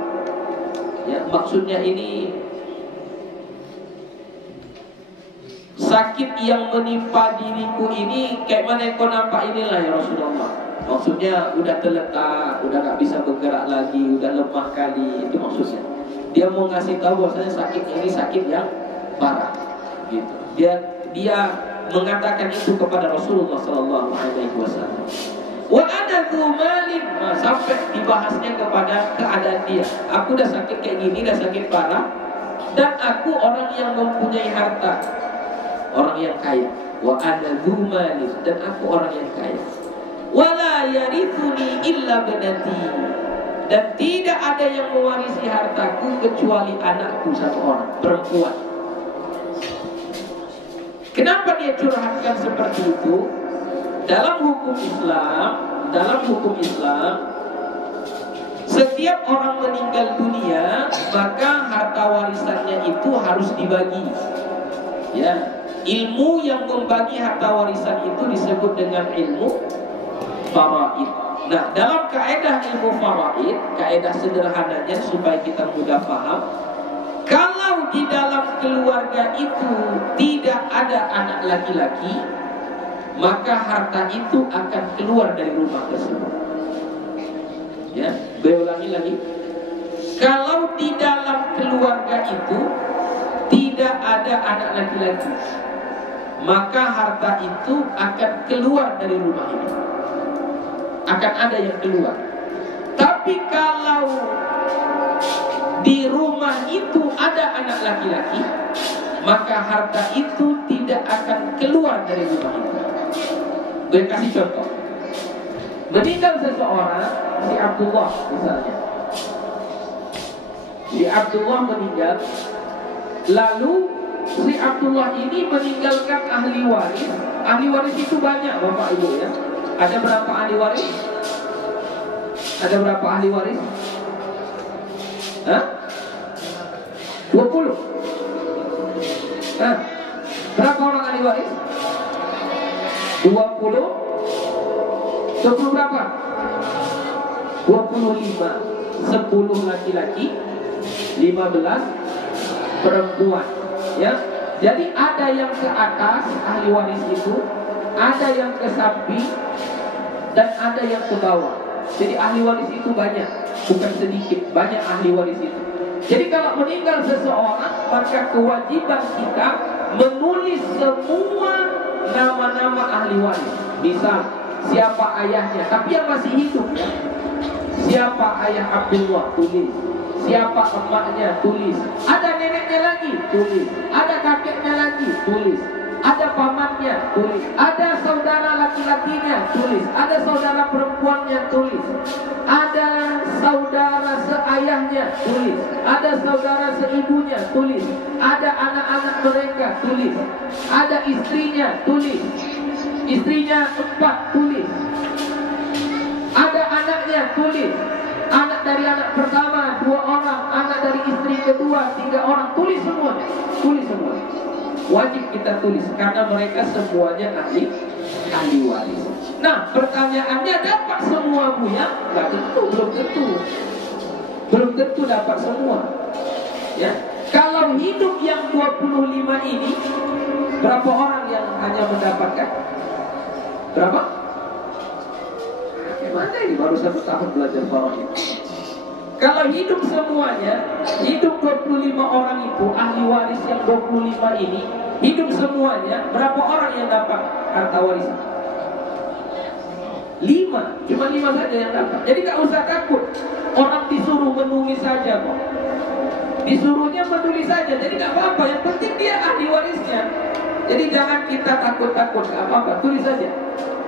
Ya, maksudnya ini sakit yang menimpa diriku ini kayak mana yang kau nampak inilah ya Rasulullah. Maksudnya udah terletak, udah gak bisa bergerak lagi, udah lemah kali. Itu maksudnya. Dia mau ngasih tahu bahwasanya sakit ini sakit yang parah. Gitu. Dia mengatakan itu kepada Rasulullah sallallahu alaihi wasallam. Wa ana dzu malin, sampai dibahasnya kepada keadaan dia. Aku udah sakit kayak gini, udah sakit parah, dan aku orang yang mempunyai harta, orang yang kaya. Wa ana dzu malin, dan aku orang yang kaya. Wala yarithuni illa banati, dan tidak ada yang mewarisi hartaku kecuali anakku satu orang, perempuan. Kenapa dia curhatkan seperti itu? Dalam hukum Islam, setiap orang meninggal dunia, maka harta warisannya itu harus dibagi. Ya, ilmu yang membagi harta warisan itu disebut dengan ilmu faraid. Nah, dalam kaidah ilmu faraid, kaidah sederhananya supaya kita mudah paham, kalau di dalam keluarga itu tidak ada anak laki-laki, maka harta itu akan keluar dari rumah tersebut. Ya, gue ulangi lagi. Kalau di dalam keluarga itu tidak ada anak laki-laki, maka harta itu akan keluar dari rumah ini. Akan ada yang keluar. Tapi kalau di rumah itu ada anak laki-laki, maka harta itu tidak akan keluar dari rumah itu. Gue kasih contoh. Meninggal seseorang, si Abdullah misalnya. Si Abdullah meninggal, lalu si Abdullah ini meninggalkan ahli waris. Ahli waris itu banyak, Bapak Ibu ya. Ada berapa ahli waris? Ada berapa ahli waris? Hah? 20. Hah? Berapa orang ahli waris? 20. 20 berapa? 25. 10 laki-laki, 15 perempuan. Ya. Jadi ada yang ke atas ahli waris itu, ada yang ke samping, dan ada yang ke bawah. Jadi ahli waris itu banyak, bukan sedikit, banyak ahli waris itu. Jadi kalau meninggal seseorang, maka kewajiban kita menulis semua nama-nama ahli waris. Misal siapa ayahnya, tapi yang masih hidup ya. Siapa ayah Abdullah, tulis. Siapa emaknya, tulis. Ada neneknya lagi, tulis. Ada kakeknya lagi, tulis. Ada pamannya, tulis. Ada saudara laki-lakinya, tulis. Ada saudara perempuannya, tulis. Ada saudara seayahnya, tulis. Ada saudara seibunya, tulis. Ada anak-anak mereka, tulis. Ada istrinya, tulis. Istrinya 4, tulis. Ada anaknya, tulis. Anak dari anak pertama 2 orang, anak dari istri kedua 3 orang, tulis semuanya. Tulis semua. Wajib kita tulis karena mereka semuanya ahli waris. Nah, pertanyaannya, dapat semua Buya? Enggak tentu, belum tentu. Belum tentu dapat semua. Ya. Kalau hidup yang 25 ini, berapa orang yang hanya mendapatkan? Berapa? Gimana ini baru 1 tahun belajar faraid. Kalau hidup semuanya, hidup 25 orang itu, ahli waris yang 25 ini, hidup semuanya, berapa orang yang dapat harta warisan? 5, cuma 5 saja yang dapat. Jadi gak usah takut. Orang disuruh menulis saja kok. Disuruhnya menulis saja, jadi gak apa-apa. Yang penting dia ahli warisnya. Jadi jangan kita takut-takut, gak apa-apa, tulis saja.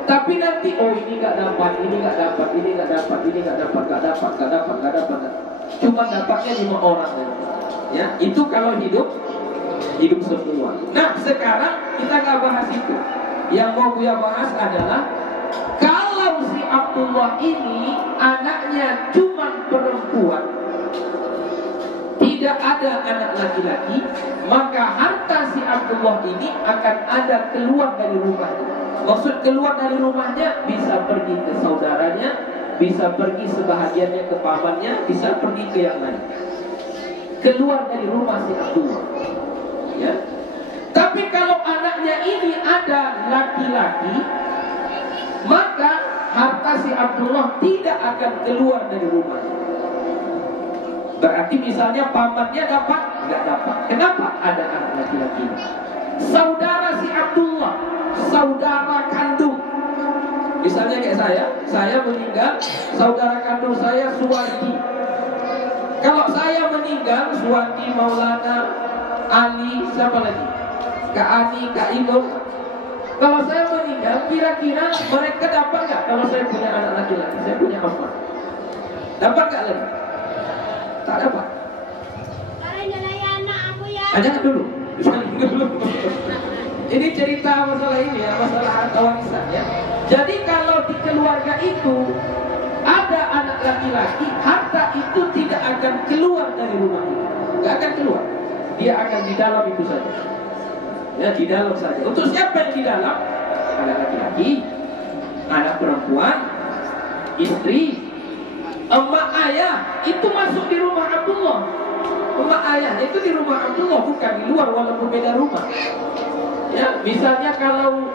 Tapi nanti, oh ini gak dapat, ini gak dapat, ini gak dapat, ini gak dapat, gak dapat, gak dapat, gak dapat. Cuma dapatnya 5 orang. Ya, itu kalau hidup semua. Nah, sekarang kita gak bahas itu. Yang mau Buya bahas adalah, kalau si Abdullah ini anaknya cuma perempuan, tidak ada anak laki-laki, maka harta si Abdullah ini akan ada keluar dari rumahnya. Maksud keluar dari rumahnya, bisa pergi ke saudaranya, bisa pergi sebahagiannya ke pamannya, bisa pergi ke yang lain. Keluar dari rumah si Abdullah. Ya. Tapi kalau anaknya ini ada laki-laki, maka harta si Abdullah tidak akan keluar dari rumahnya. Berarti misalnya pamannya dapat, nggak dapat. Kenapa? Ada anak laki-laki. Saudara si Abdullah, saudara kandung. Misalnya kayak saya meninggal, saudara kandung saya Suwardi. Kalau saya meninggal, Suwardi, Maulana, Ali, siapa lagi? Kak Ani, Kak Inul. Kalau saya meninggal, kira-kira mereka dapat nggak? Kalau saya punya anak laki-laki, saya punya apa? Dapat nggak lagi? Tak dapat. Jangan dulu. Ini cerita masalah ini ya, masalah harta warisan ya. Jadi kalau di keluarga itu ada anak laki-laki, harta itu tidak akan keluar dari rumah itu. Nggak akan keluar. Dia akan di dalam itu saja. Ya, di dalam saja. Untuk siapa yang di dalam? Anak laki-laki, anak perempuan, istri, emak ayah, itu masuk di rumah Abdullah. Emak ayah itu di rumah Abdullah, bukan di luar, walaupun beda rumah. Ya, misalnya kalau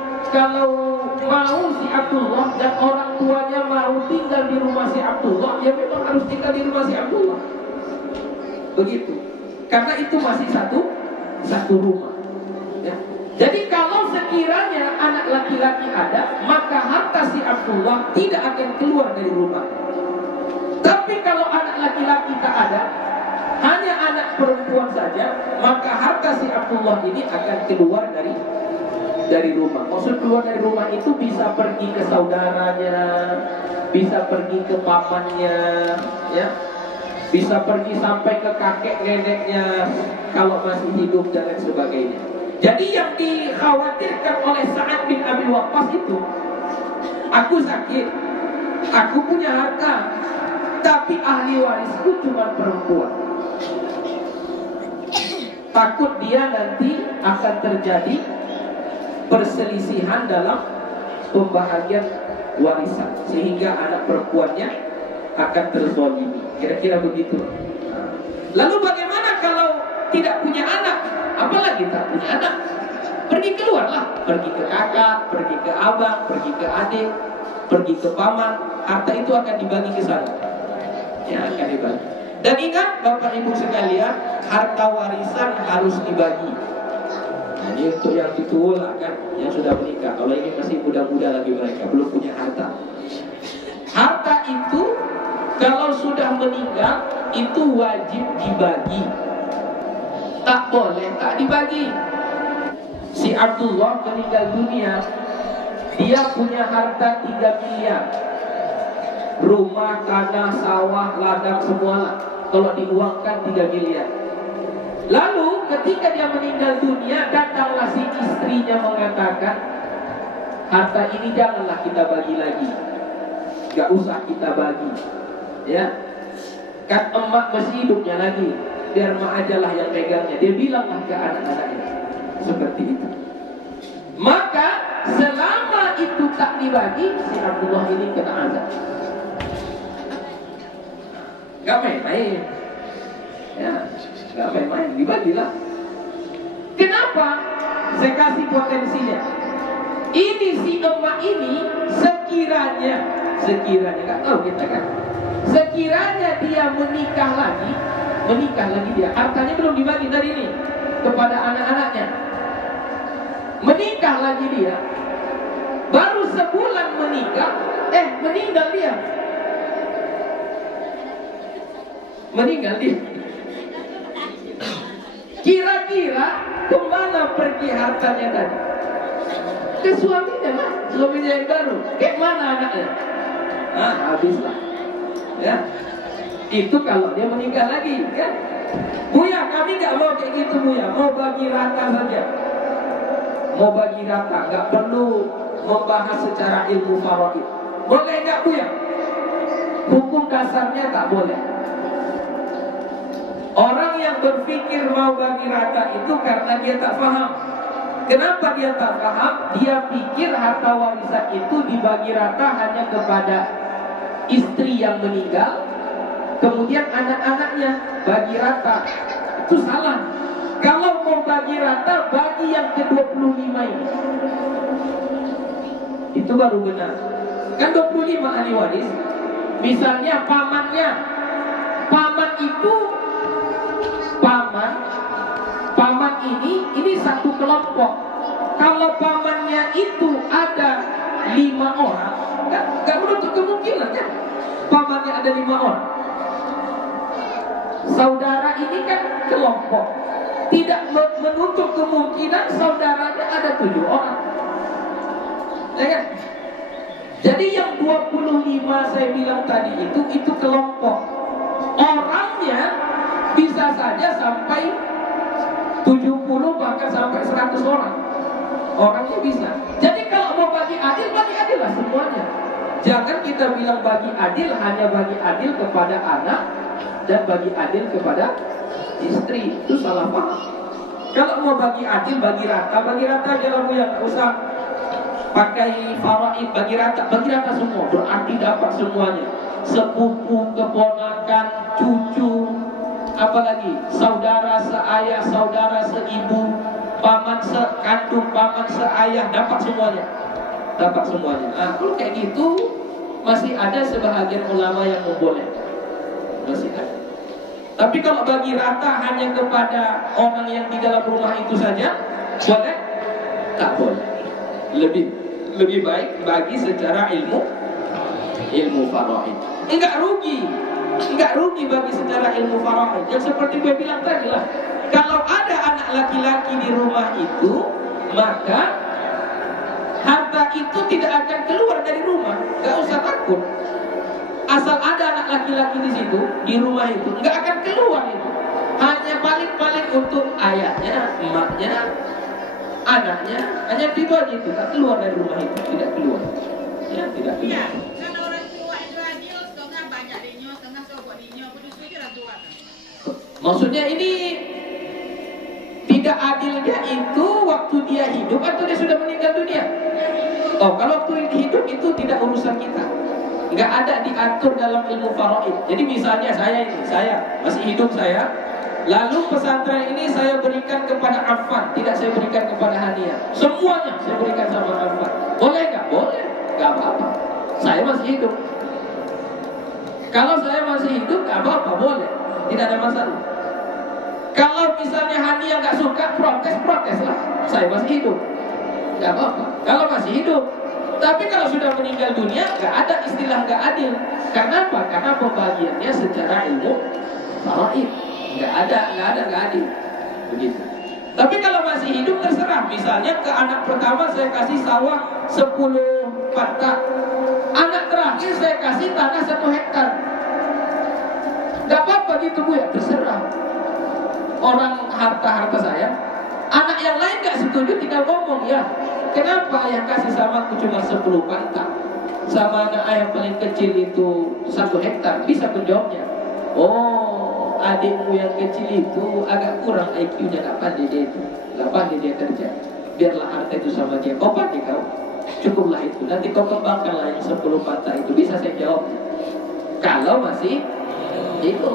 mau si Abdullah dan orang tuanya mau tinggal di rumah si Abdullah, ya memang harus tinggal di rumah si Abdullah. Begitu. Karena itu masih satu rumah. Ya. Jadi kalau sekiranya anak laki-laki ada, maka harta si Abdullah tidak akan keluar dari rumah. Tapi kalau anak laki-laki tak ada, hanya anak perempuan perempuan saja, maka harta si Abdullah ini akan keluar dari rumah. Maksud keluar dari rumah itu bisa pergi ke saudaranya, bisa pergi ke pamannya, ya, bisa pergi sampai ke kakek neneknya kalau masih hidup dan lain sebagainya. Jadi yang dikhawatirkan oleh Sa'ad bin Abi Waqqas itu, aku sakit, aku punya harta, tapi ahli warisku cuma perempuan. Takut dia nanti akan terjadi perselisihan dalam pembagian warisan, sehingga anak perempuannya akan terzolimi. Kira-kira begitu. Lalu bagaimana kalau tidak punya anak? Apalagi tak punya anak? Pergi keluarlah, pergi ke kakak, pergi ke abang, pergi ke adik, pergi ke paman. Harta itu akan dibagi ke sana. Ya, akan dibagi. Dan ingat Bapak Ibu sekalian, harta warisan harus dibagi. Nah, ini untuk yang tua kan, yang sudah menikah. Kalau ini masih muda-muda lagi mereka, belum punya harta. Harta itu kalau sudah meninggal itu wajib dibagi. Tak boleh tak dibagi. Si Abdullah meninggal dunia, dia punya harta 3 miliar. Rumah, tanah, sawah, ladang, semua. Kalau diuangkan 3 miliar. Lalu ketika dia meninggal dunia, datanglah si istrinya mengatakan, harta ini janganlah kita bagi lagi, gak usah kita bagi, ya. Kan emak masih hidupnya lagi, biar emak ajalah yang megangnya. Dia bilanglah ke anak-anaknya seperti itu. Maka selama itu tak dibagi, si Abdullah ini kena azab. Gak main-main, ya, gak main-main, dibagilah. Kenapa? Saya kasih potensinya. Ini si emak ini sekiranya gak tahu kita kan, sekiranya dia menikah lagi dia, hartanya belum dibagi dari ini kepada anak-anaknya. Menikah lagi dia, baru sebulan menikah, meninggal dia. Kira-kira kemana pergi hartanya tadi? Ke suaminya lah, suaminya yang baru. Kayak mana anaknya? Habislah. Ya, itu kalau dia meninggal lagi, kan? Buya, kami nggak mau kayak gitu, Buya. Mau bagi rata saja. Mau bagi rata, nggak perlu membahas secara ilmu faraid. Boleh nggak, Buya? Hukum dasarnya tak boleh. Orang yang berpikir mau bagi rata itu karena dia tak paham. Kenapa dia tak paham? Dia pikir harta warisan itu dibagi rata hanya kepada istri yang meninggal, kemudian anak-anaknya bagi rata. Itu salah. Kalau mau bagi rata, bagi yang ke-25 ini. Itu baru benar. Kan 25 ahli waris. Misalnya pamannya. Paman itu, paman ini satu kelompok. Kalau pamannya itu ada 5 orang, gak menutup kemungkinan kan pamannya ada 5 orang. Saudara ini kan kelompok, tidak menutup kemungkinan saudaranya ada 7 orang, ya kan? Jadi yang 25 saya bilang tadi itu kelompok. Orangnya bisa saja sampai 70 bahkan sampai 100 orang. Orangnya bisa. Jadi kalau mau bagi adil lah semuanya. Jangan kita bilang bagi adil hanya bagi adil kepada anak dan bagi adil kepada istri. Itu salah paham. Kalau mau bagi adil, bagi rata jangan yang nggak usah pakai faraid, bagi rata semua. Berarti dapat semuanya. Sepupu, keponakan, cucu, apalagi saudara seayah, saudara seibu, paman sekandung, paman seayah, dapat semuanya. Kalau kayak gitu masih ada sebahagian ulama yang membolehkan, masih ada. Tapi kalau bagi rata hanya kepada orang yang di dalam rumah itu saja, boleh? Tak boleh. Lebih baik bagi secara ilmu ilmu faraid. Enggak rugi bagi secara ilmu faraid. Yang seperti gue bilang tadi lah, kalau ada anak laki-laki di rumah itu, maka harta itu tidak akan keluar dari rumah. Gak usah takut. Asal ada anak laki-laki di situ, di rumah itu, nggak akan keluar itu. Hanya paling-paling untuk ayahnya, emaknya, anaknya, hanya itu aja itu, nggak keluar dari rumah itu, tidak keluar. Ya, tidak keluar. Ya, kan orang tua itu radio, setengah banyak dinyo, setengah sobok dinyo, kudus itu orang tua. Maksudnya ini tidak adilnya itu waktu dia hidup atau dia sudah meninggal dunia? Oh, kalau waktu hidup itu tidak urusan kita. Nggak ada diatur dalam ilmu faraid. Jadi misalnya saya masih hidup saya, lalu pesantren ini saya berikan kepada Affan, tidak saya berikan kepada Hania. Semuanya saya berikan sama Affan. Boleh nggak? Boleh, nggak apa-apa. Saya masih hidup. Kalau saya masih hidup, nggak apa-apa, boleh, tidak ada masalah. Kalau misalnya Hania nggak suka, protes lah. Saya masih hidup, nggak apa-apa. Kalau masih hidup. Tapi kalau sudah meninggal dunia, nggak ada istilah nggak adil. Karena apa? Karena pembagiannya secara ilmu faraid. Nggak adil. Begitu. Tapi kalau masih hidup terserah. Misalnya ke anak pertama saya kasih sawah 10 patah. Anak terakhir saya kasih tanah 1 hektar. Nggak apa-apa gitu Bu ya, terserah. Orang harta saya. Anak yang lain nggak setuju, tinggal ngomong ya. Kenapa ayah kasih sama aku cuma 10 patah? Sama anak ayah paling kecil itu 1 hektar. Bisa menjawabnya. Oh, adikmu yang kecil itu agak kurang IQ-nya, gak pandai dia itu. Gak pandai dia kerja. Biarlah harta itu sama dia. Kau pandai kau? Cukuplah itu. Nanti kau kembangkanlah yang 10 patah itu. Bisa saya jawab. Kalau masih itu.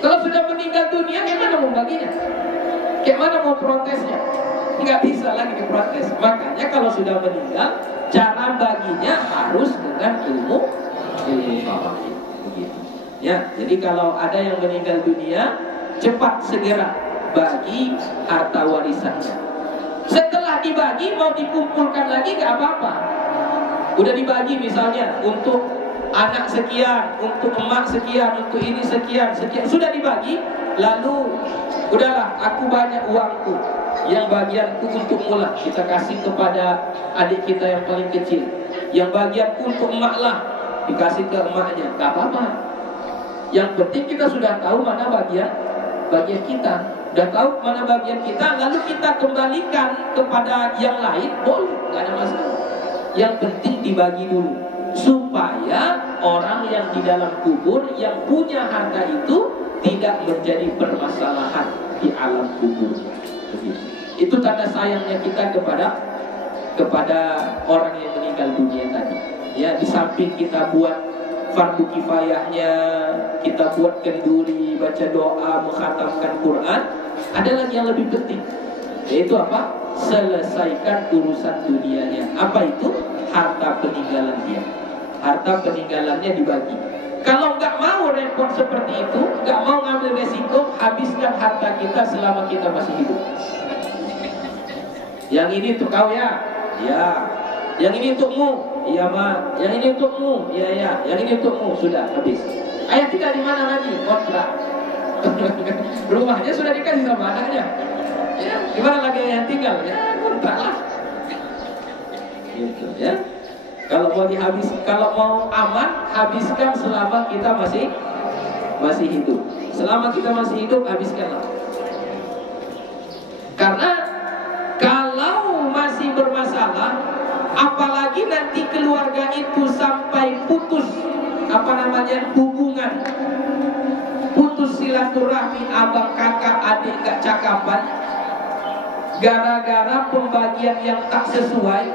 Kalau sudah meninggal dunia, gimana mau baginya? Gimana mau protesnya? Nggak bisa lagi diprotes. Makanya kalau sudah meninggal, cara baginya harus dengan ilmu faraid. Begitu. Ya, jadi kalau ada yang meninggal dunia, cepat segera bagi harta warisannya. Setelah dibagi, mau dikumpulkan lagi nggak apa-apa. Udah dibagi misalnya untuk anak sekian, untuk emak sekian, untuk ini sekian, sudah dibagi. Lalu udahlah, aku banyak uangku, yang bagianku untuk mula kita kasih kepada adik kita yang paling kecil, yang bagianku untuk emak lah dikasih ke emaknya, gak apa-apa. Yang penting kita sudah tahu mana bagian kita, udah tahu mana bagian kita, lalu kita kembalikan kepada yang lain, boleh, gak ada masalah. Yang penting dibagi dulu, supaya orang yang di dalam kubur yang punya harta itu tidak menjadi permasalahan di alam kubur. Begitu. Itu tanda sayangnya kita kepada orang yang meninggal dunia tadi. Ya, di samping kita buat fardu kifayahnya, kita buat kenduri, baca doa, mengkhatamkan Quran, ada lagi yang lebih penting, yaitu apa? Selesaikan urusan dunianya. Apa itu? Harta peninggalan dia. Harta peninggalannya dibagi. Kalau nggak mau repot seperti itu, nggak mau ngambil resiko, habiskan harta kita selama kita masih hidup. Yang ini untuk kau ya, ya. Yang ini untukmu, iya Ma. Yang ini untukmu, iya ya. Yang ini untukmu, sudah habis. Ayah tinggal di mana lagi? Kontrak. Rumahnya sudah dikasih sama anaknya. Ya, di mana lagi yang tinggal? Ya, kontrak lah. Gitu ya. Kalau mau kalau mau aman, habiskan selama kita masih hidup. Selama kita masih hidup, habiskanlah. Karena kalau masih bermasalah, apalagi nanti keluarga itu sampai putus hubungan, putus silaturahmi, abang kakak adik gak cakapan, gara-gara pembagian yang tak sesuai,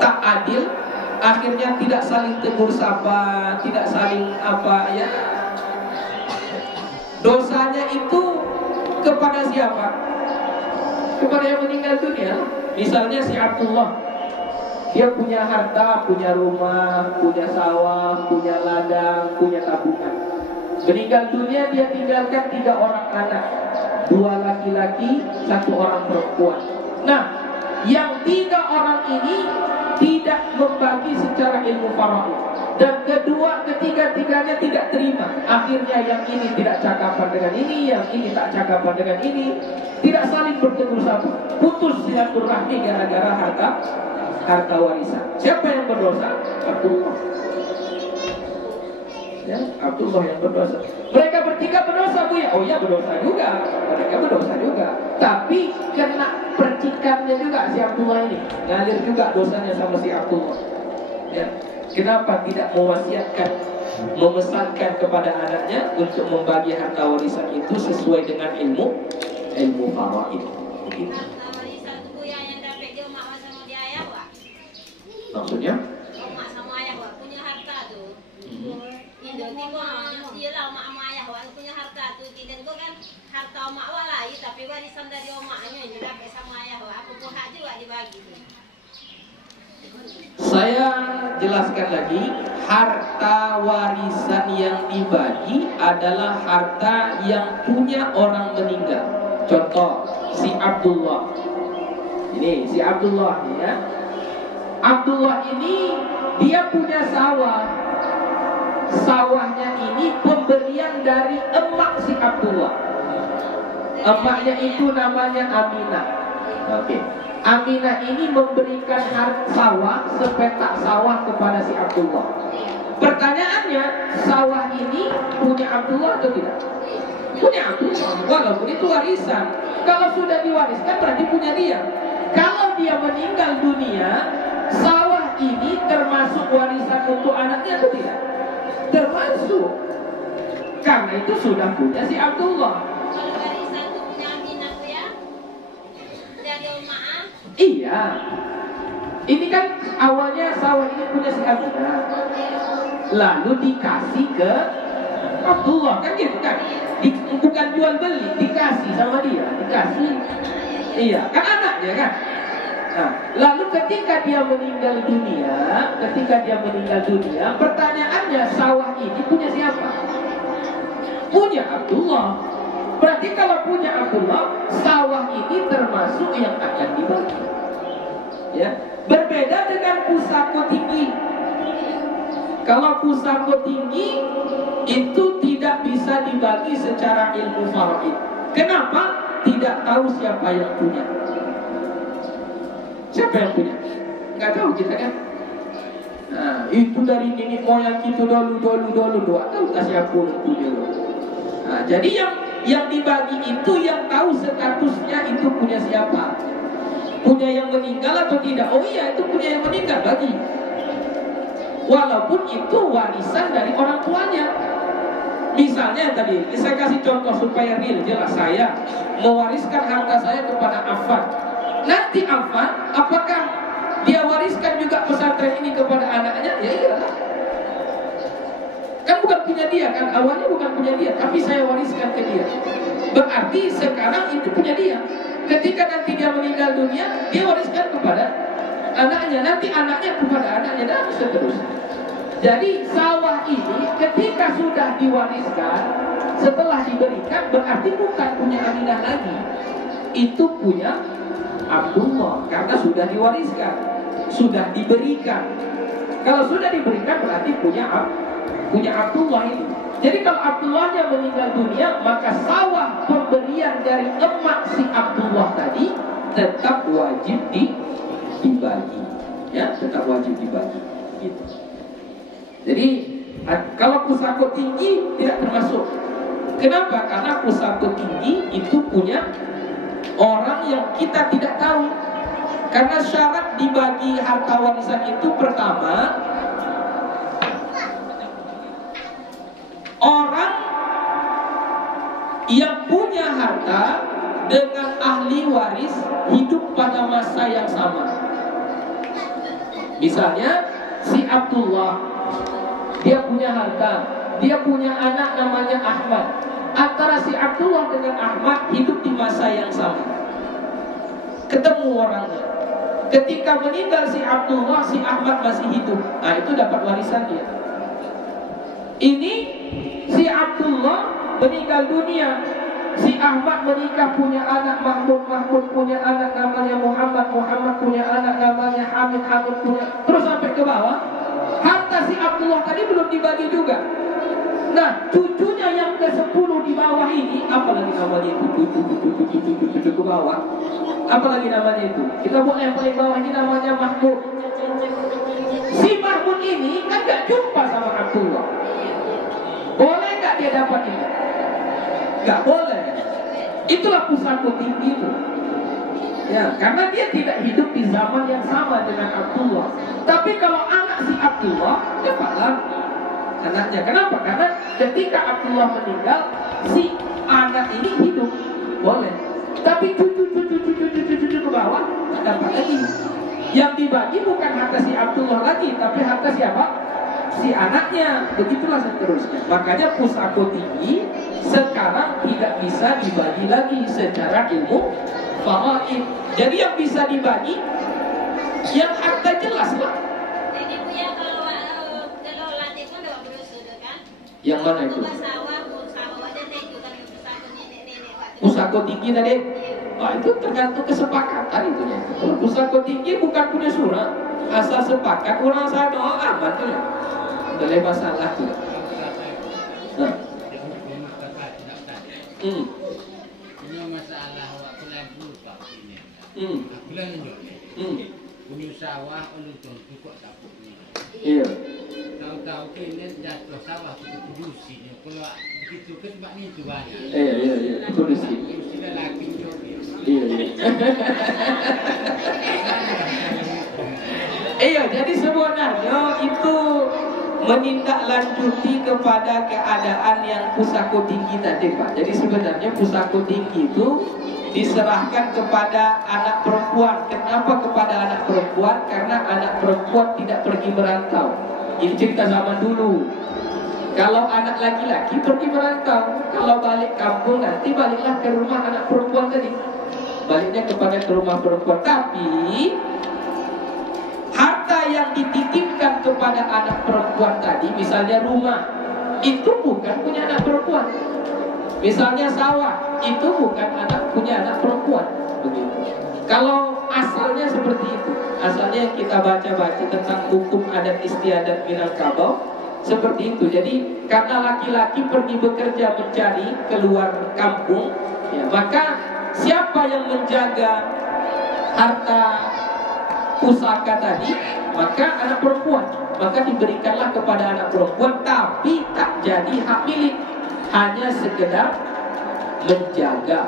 tak adil. Akhirnya tidak saling tegur sapa, tidak saling apa ya. Dosanya itu kepada siapa? Kepada yang meninggal dunia. Misalnya si Abdullah, dia punya harta, punya rumah, punya sawah, punya ladang, punya tabungan. Meninggal dunia, dia tinggalkan 3 orang anak, 2 laki-laki, 1 orang perempuan. Nah, yang 3 orang ini tidak membagi secara ilmu faraid, dan kedua, ketiga-tiganya tidak terima. Akhirnya yang ini tidak cakapan dengan ini, yang ini tak cakapan dengan ini, tidak saling bertegur sapa. Putus silaturahmi gara-gara harta warisan. Siapa yang berdosa? Abdullah. Ya, Abdullah yang berdosa. Mereka bertiga berdosa, Bu ya? Oh ya, berdosa juga. Mereka berdosa juga. Tapi kena percikannya juga si Abdullah ini. Ngalir juga dosanya sama si Abdullah. Ya. Kenapa tidak mewasiatkan, memesankan kepada anaknya untuk membagi harta warisan itu sesuai dengan ilmu faraid? Begitu. Harta warisan tu Bu yang dapat dia mak sama dia ayah Wak. Maksudnya? Mak sama ayah Wak punya harta tu. Ini dia lah mak sama ayah Wak punya harta tu. Tidak tu kan harta mak Wak lah, tapi warisan dari omaknya ini dapat sama ayah Wak. Apa pun hak juga dibagi tu. Saya jelaskan lagi, harta warisan yang dibagi adalah harta yang punya orang meninggal. Contoh, si Abdullah. Ini si Abdullah nih ya. Abdullah ini dia punya sawah. Sawahnya ini pemberian dari emak si Abdullah. Emaknya itu namanya Aminah. Oke. Aminah ini memberikan sawah, sepetak sawah kepada si Abdullah. Pertanyaannya, sawah ini punya Abdullah atau tidak? Punya Abdullah, walaupun itu warisan. Kalau sudah diwariskan berarti punya dia. Kalau dia meninggal dunia, sawah ini termasuk warisan untuk anaknya atau tidak? Termasuk. Karena itu sudah punya si Abdullah. Kalau warisan tu punya Aminah tu ya, dari omak. Iya. Ini kan awalnya sawah ini punya si Aminah. Lalu dikasih ke Abdullah, kan gitu kan? Bukan jual beli, dikasih sama dia, dikasih. Iya, kan anaknya kan? Nah, lalu ketika dia meninggal dunia, pertanyaannya sawah ini punya siapa? Punya Abdullah. Berarti kalau punya Abdullah, sawah ini termasuk yang akan dibagi. Ya, berbeda dengan pusako tinggi. Kalau pusako tinggi itu tidak bisa dibagi secara ilmu faraid. Kenapa? Tidak tahu siapa yang punya. Siapa yang punya? Nggak tahu kita kan. Nah, itu dari nenek moyang kita dulu. Tahu tak siapa yang punya? Nah, jadi yang dibagi itu yang tahu statusnya itu punya siapa. Punya yang meninggal atau tidak? Oh iya, itu punya yang meninggal, bagi. Walaupun itu warisan dari orang tuanya. Misalnya tadi, saya kasih contoh supaya real, jelas. Saya mewariskan harta saya kepada Affan. Nanti Affan, apakah dia wariskan juga pesantren ini kepada anaknya? Ya iyalah. Kan bukan punya dia kan, awalnya bukan punya dia, tapi saya wariskan ke dia. Berarti sekarang itu punya dia. Ketika nanti dia meninggal dunia, dia wariskan kepada anaknya, nanti anaknya kepada anaknya, dan seterusnya. Jadi sawah ini ketika sudah diwariskan, setelah diberikan, berarti bukan punya Aminah lagi. Itu punya Abdullah, karena sudah diwariskan, sudah diberikan. Kalau sudah diberikan berarti punya Abdullah itu. Jadi kalau Abdullahnya meninggal dunia, maka sawah pemberian dari emak si Abdullah tadi tetap wajib dibagi. Ya, tetap wajib dibagi. Gitu. Jadi kalau pusako tinggi tidak termasuk. Kenapa? Karena pusako tinggi itu punya orang yang kita tidak tahu. Karena syarat dibagi harta warisan itu pertama, orang yang punya harta dengan ahli waris hidup pada masa yang sama. Misalnya si Abdullah, dia punya harta, dia punya anak namanya Ahmad. Antara si Abdullah dengan Ahmad hidup di masa yang sama. Ketemu orangnya. Ketika meninggal si Abdullah, si Ahmad masih hidup. Nah, itu dapat warisan dia. Ini si Abdullah meninggal dunia, si Ahmad menikah punya anak Mahmud, Mahmud punya anak namanya Muhammad, Muhammad punya anak namanya Hamid, Hamid punya, terus sampai ke bawah. Harta si Abdullah tadi belum belum dibagi juga. Nah, cucunya yang ke-10 di bawah ini, apalagi namanya itu, cucu ke bawah, apalagi namanya itu. Kita buat yang paling bawah ini namanya Mahmud. Si Mahmud ini kan gak jumpa sama Abdullah. Boleh gak dia dapat ini? Gak boleh. Itulah pusaka tinggi itu. Ya, karena dia tidak hidup di zaman yang sama dengan Abdullah. Tapi kalau anak si Abdullah, dapatlah anaknya. Kenapa? Karena ketika Abdullah meninggal, si anak ini hidup. Boleh. Tapi cucu ke bawah, tak dapat lagi. Yang dibagi bukan harta si Abdullah lagi, tapi harta siapa? Si anaknya. Begitulah seterusnya. Makanya pusaka tinggi sekarang tidak bisa dibagi lagi secara ilmu faraid. Jadi yang bisa dibagi yang harta jelas lah. Jadi punya kalau latih pun dapat berusaha kan? Yang mana itu? Sawah dan itu kan pusaka nenek-nenek. Pusaka tinggi tadi. Nah, itu tergantung kesepakatan itunya. Kalau pusaka tinggi bukan punya surah, asal sepakat orang satu aman tuh ya. Udah lepas salah tuh. Nah. Ini masalah waktu lagu pak ini. Aku lah nunjuk. Punya sawah untuk cukup dapurnya. Iya. Tahu-tahu kini jatuh sawah itu produksinya. Kalau begitu kan sebab ni tu banyak. Iya. Produksi. Sudah laki jodoh. Iya. Iya, jadi sebenarnya itu menindaklanjuti kepada keadaan yang pusaka tinggi tadi, Pak. Jadi sebenarnya pusaka tinggi itu diserahkan kepada anak perempuan. Kenapa kepada anak perempuan? Karena anak perempuan tidak pergi merantau. Ini cerita zaman dulu. Kalau anak laki-laki pergi merantau, kalau balik kampung nanti baliklah ke rumah anak perempuan tadi. Baliknya kepada ke rumah perempuan. Tapi harta yang dititipkan kepada anak perempuan tadi, misalnya rumah, itu bukan punya anak perempuan. Misalnya sawah, itu bukan punya anak perempuan. Begitu. Kalau asalnya seperti itu, asalnya yang kita baca-baca tentang hukum adat istiadat Minangkabau seperti itu. Jadi karena laki-laki pergi bekerja mencari keluar kampung, ya, maka siapa yang menjaga harta pusaka tadi, maka anak perempuan. Maka diberikanlah kepada anak perempuan, tapi tak jadi hak milik, hanya sekedar menjaga,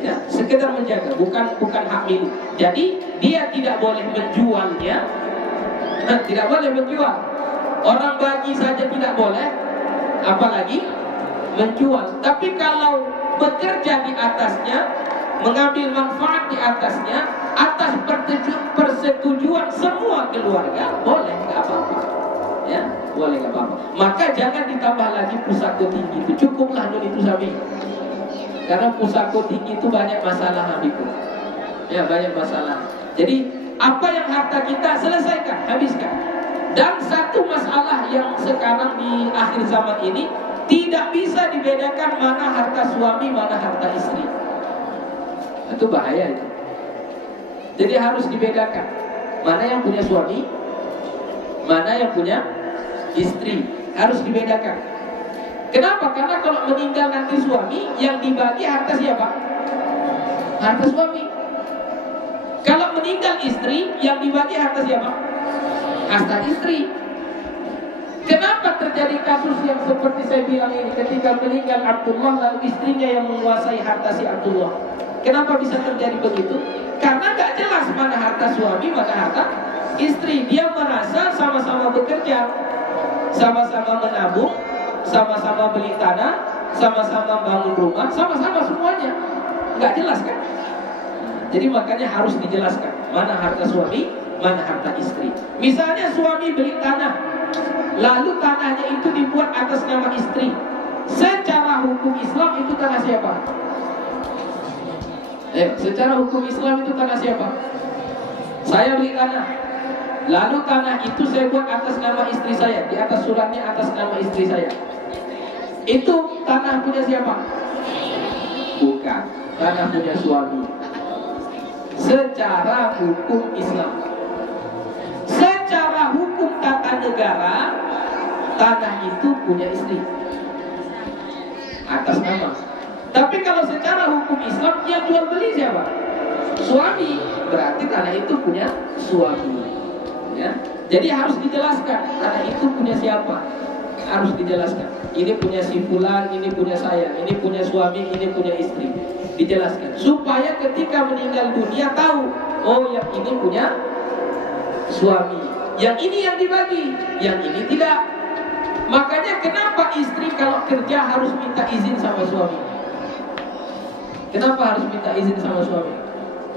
ya, sekedar menjaga, bukan hak milik. Jadi dia tidak boleh menjualnya, tidak boleh menjual. Orang bagi saja tidak boleh, apalagi menjual. Tapi kalau bekerja di atasnya, mengambil manfaat di atasnya, atas persetujuan semua keluarga, boleh, nggak apa-apa. Ya, boleh, nggak apa-apa. Maka jangan ditambah lagi pusaka tinggi itu, cukuplah nun itu sabi. Karena pusaka tinggi itu banyak masalah habisku. Ya, banyak masalah. Jadi apa yang harta kita selesaikan, habiskan. Dan satu masalah yang sekarang di akhir zaman ini tidak bisa dibedakan mana harta suami, mana harta istri. Itu bahaya itu. Jadi harus dibedakan mana yang punya suami, mana yang punya istri. Harus dibedakan. Kenapa? Karena kalau meninggal nanti suami, yang dibagi harta siapa? Harta suami. Kalau meninggal istri, yang dibagi harta siapa? Harta istri. Kenapa terjadi kasus yang seperti saya bilang ini? Ketika meninggal Abdullah, lalu istrinya yang menguasai harta si Abdullah. Kenapa bisa terjadi begitu? Karena gak jelas mana harta suami, mana harta istri. Dia merasa sama-sama bekerja, sama-sama menabung, sama-sama beli tanah, sama-sama bangun rumah, sama-sama semuanya. Gak jelas kan? Jadi makanya harus dijelaskan mana harta suami, mana harta istri. Misalnya suami beli tanah, lalu tanahnya itu dibuat atas nama istri. Secara hukum Islam itu tanah siapa? Secara hukum Islam itu tanah siapa? Saya beli tanah, lalu tanah itu saya buat atas nama istri saya, di atas suratnya atas nama istri saya. Itu tanah punya siapa? Bukan, tanah punya suami. Secara hukum Islam. Secara hukum tata negara negara tanah itu punya istri atas nama. Tapi kalau secara hukum Islam yang jual beli siapa? Suami. Berarti tanah itu punya suami. Ya. Jadi harus dijelaskan tanah itu punya siapa. Harus dijelaskan. Ini punya si fulan, ini punya saya, ini punya suami, ini punya istri. Dijelaskan supaya ketika meninggal dunia tahu, oh yang ini punya suami, yang ini yang dibagi, yang ini tidak. Makanya kenapa istri kalau kerja harus minta izin sama suami? Kenapa harus minta izin sama suami?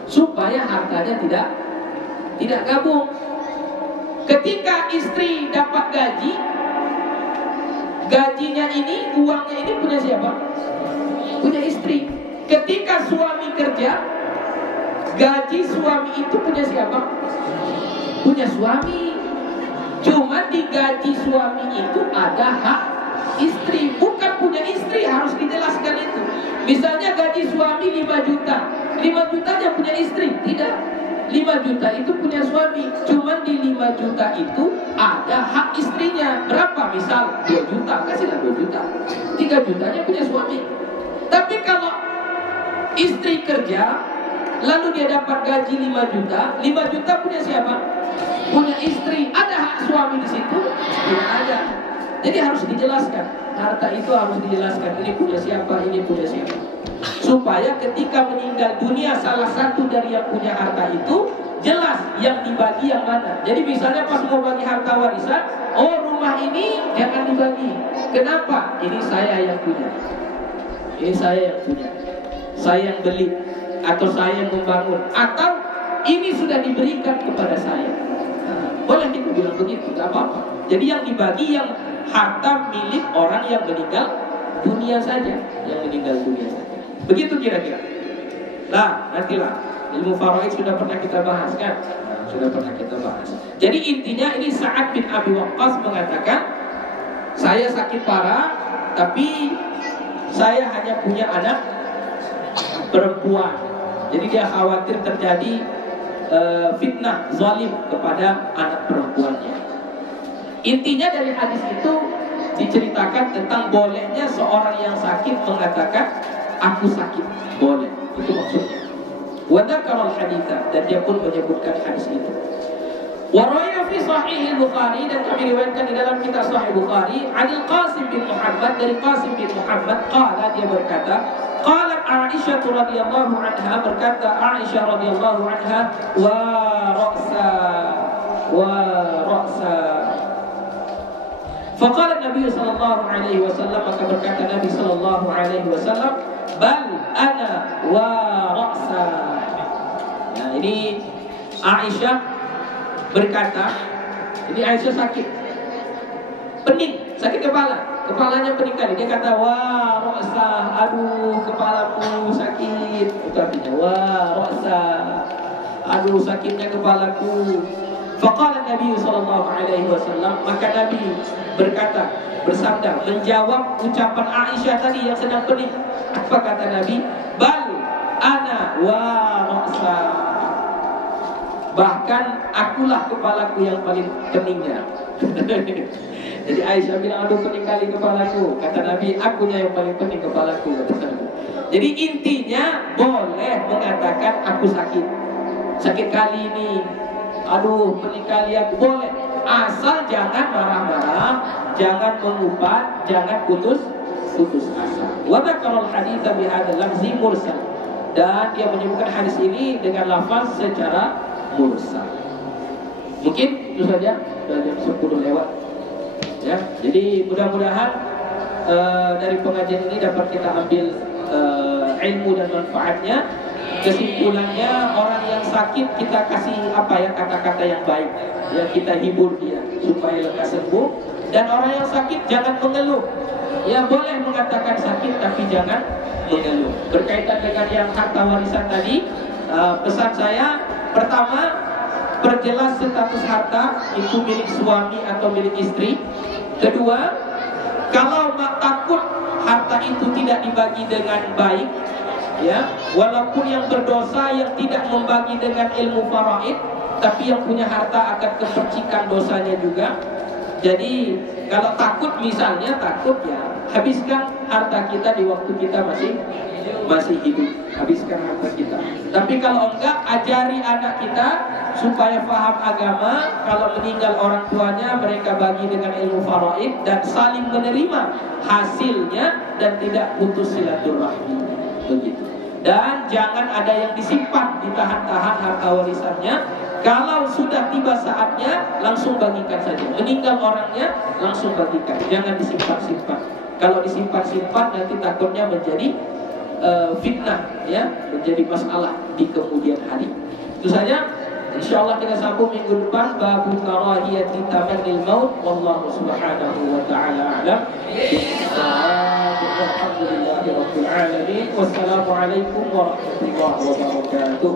Supaya hartanya tidak gabung. Ketika istri dapat gaji, gajinya ini, uangnya ini punya siapa? Punya istri. Ketika suami kerja, gaji suami itu punya siapa? Punya suami. Cuma di gaji suami itu ada hak istri, bukan punya istri, harus dijelaskan itu. Misalnya gaji suami 5 juta, 5 jutanya punya istri? Tidak, 5 juta itu punya suami. Cuma di 5 juta itu ada hak istrinya. Berapa? Misal 2 juta, kasihlah 2 juta, 3 jutanya punya suami. Tapi kalau istri kerja, lalu dia dapat gaji 5 juta, 5 juta punya siapa? Punya istri. Ada hak suami di situ? Tidak ada. Jadi harus dijelaskan. Harta itu harus dijelaskan. Ini punya siapa? Ini punya siapa? Supaya ketika meninggal dunia salah satu dari yang punya harta itu jelas yang dibagi yang mana. Jadi misalnya pas mau bagi harta warisan, oh rumah ini jangan dibagi. Kenapa? Ini saya yang punya. Ini saya yang punya. Saya yang beli atau saya yang membangun, atau ini sudah diberikan kepada saya. Boleh kita bilang begitu, tidak apa-apa. Jadi yang dibagi yang harta milik orang yang meninggal dunia saja, yang meninggal dunia saja. Begitu kira-kira. Nah, nantilah ilmu faraid sudah pernah kita bahas kan? Sudah pernah kita bahas. Jadi intinya ini Sa'ad bin Abi Waqqas mengatakan, saya sakit parah, tapi saya hanya punya anak perempuan. Jadi dia khawatir terjadi fitnah zalim kepada anak perempuannya. Intinya dari hadis itu diceritakan tentang bolehnya seorang yang sakit mengatakan aku sakit, boleh. Itu maksudnya. Wa dzakara al-haditsa, dan dia pun menyebutkan hadis itu. Wa rawaya fi sahih al-Bukhari, dan kami riwayatkan di dalam kitab Sahih Bukhari, Anil Qasim bin Muhammad, dari Qasim bin Muhammad, qala, dia berkata, qalat Aisyah radhiyallahu anha, berkata Aisyah radhiyallahu anha, wa ra'sa. Faqala Nabi sallallahu alaihi wasallam, maka berkata Nabi sallallahu alaihi wasallam, bal ana wa ra'sa. Nah, ini Aisyah berkata, ini Aisyah sakit, pening, sakit kepala, kepalanya pening kali. Dia kata wa ra'sa, aduh kepalaku sakit. Itu artinya wa ra'sa, aduh sakitnya kepalaku. Faqala Nabi sallallahu alaihi wasallam, maka Nabi berkata, bersabda, menjawab ucapan Aisyah tadi yang sedang pening. Apa kata Nabi? Bal ana wa ra'sa, bahkan akulah kepalaku yang paling peningnya. Jadi Aisyah bilang, aduh pening kali kepalaku. Kata Nabi, akunya yang paling pening kepalaku. Jadi intinya boleh mengatakan aku sakit, sakit kali ini, aduh pening kali aku, boleh. Asal jangan marah-marah, jangan mengumpat, jangan putus asa. Wa dzakara al-hadits bi hadzal lafzi mursal, dan dia menyebutkan hadis ini dengan lafaz secara mursal. Mungkin itu saja, sudah jam 10 lewat. Ya, jadi mudah-mudahan dari pengajian ini dapat kita ambil ilmu dan manfaatnya. Kesimpulannya, orang yang sakit kita kasih kata-kata yang baik, ya, kita hibur dia supaya lekas sembuh. Dan orang yang sakit jangan mengeluh. Ya, boleh mengatakan sakit tapi jangan mengeluh. Berkaitan dengan yang harta warisan tadi, pesan saya pertama, perjelas status harta itu milik suami atau milik istri. Kedua, kalau takut harta itu tidak dibagi dengan baik, ya, walaupun yang berdosa yang tidak membagi dengan ilmu faraid, tapi yang punya harta akan kepercikan dosanya juga. Jadi kalau takut misalnya, takut ya habiskan harta kita di waktu kita masih hidup, habiskan harta kita. Tapi kalau enggak, ajari anak kita supaya paham agama. Kalau meninggal orang tuanya, mereka bagi dengan ilmu faraid dan saling menerima hasilnya dan tidak putus silaturahmi. Begitu. Dan jangan ada yang disimpan, ditahan-tahan harta warisannya. Kalau sudah tiba saatnya, langsung bagikan saja. Meninggal orangnya, langsung bagikan. Jangan disimpan-simpan. Kalau disimpan-simpan, nanti takutnya menjadi fitnah, ya, menjadi masalah di kemudian hari. Itu saja. Insyaallah kita sambung minggu depan babu karahiyati tamannil maut. Wallahu subhanahu wa ta'ala a'lam. Alhamdulillahirabbil alamin. Wassalamualaikum warahmatullahi wabarakatuh.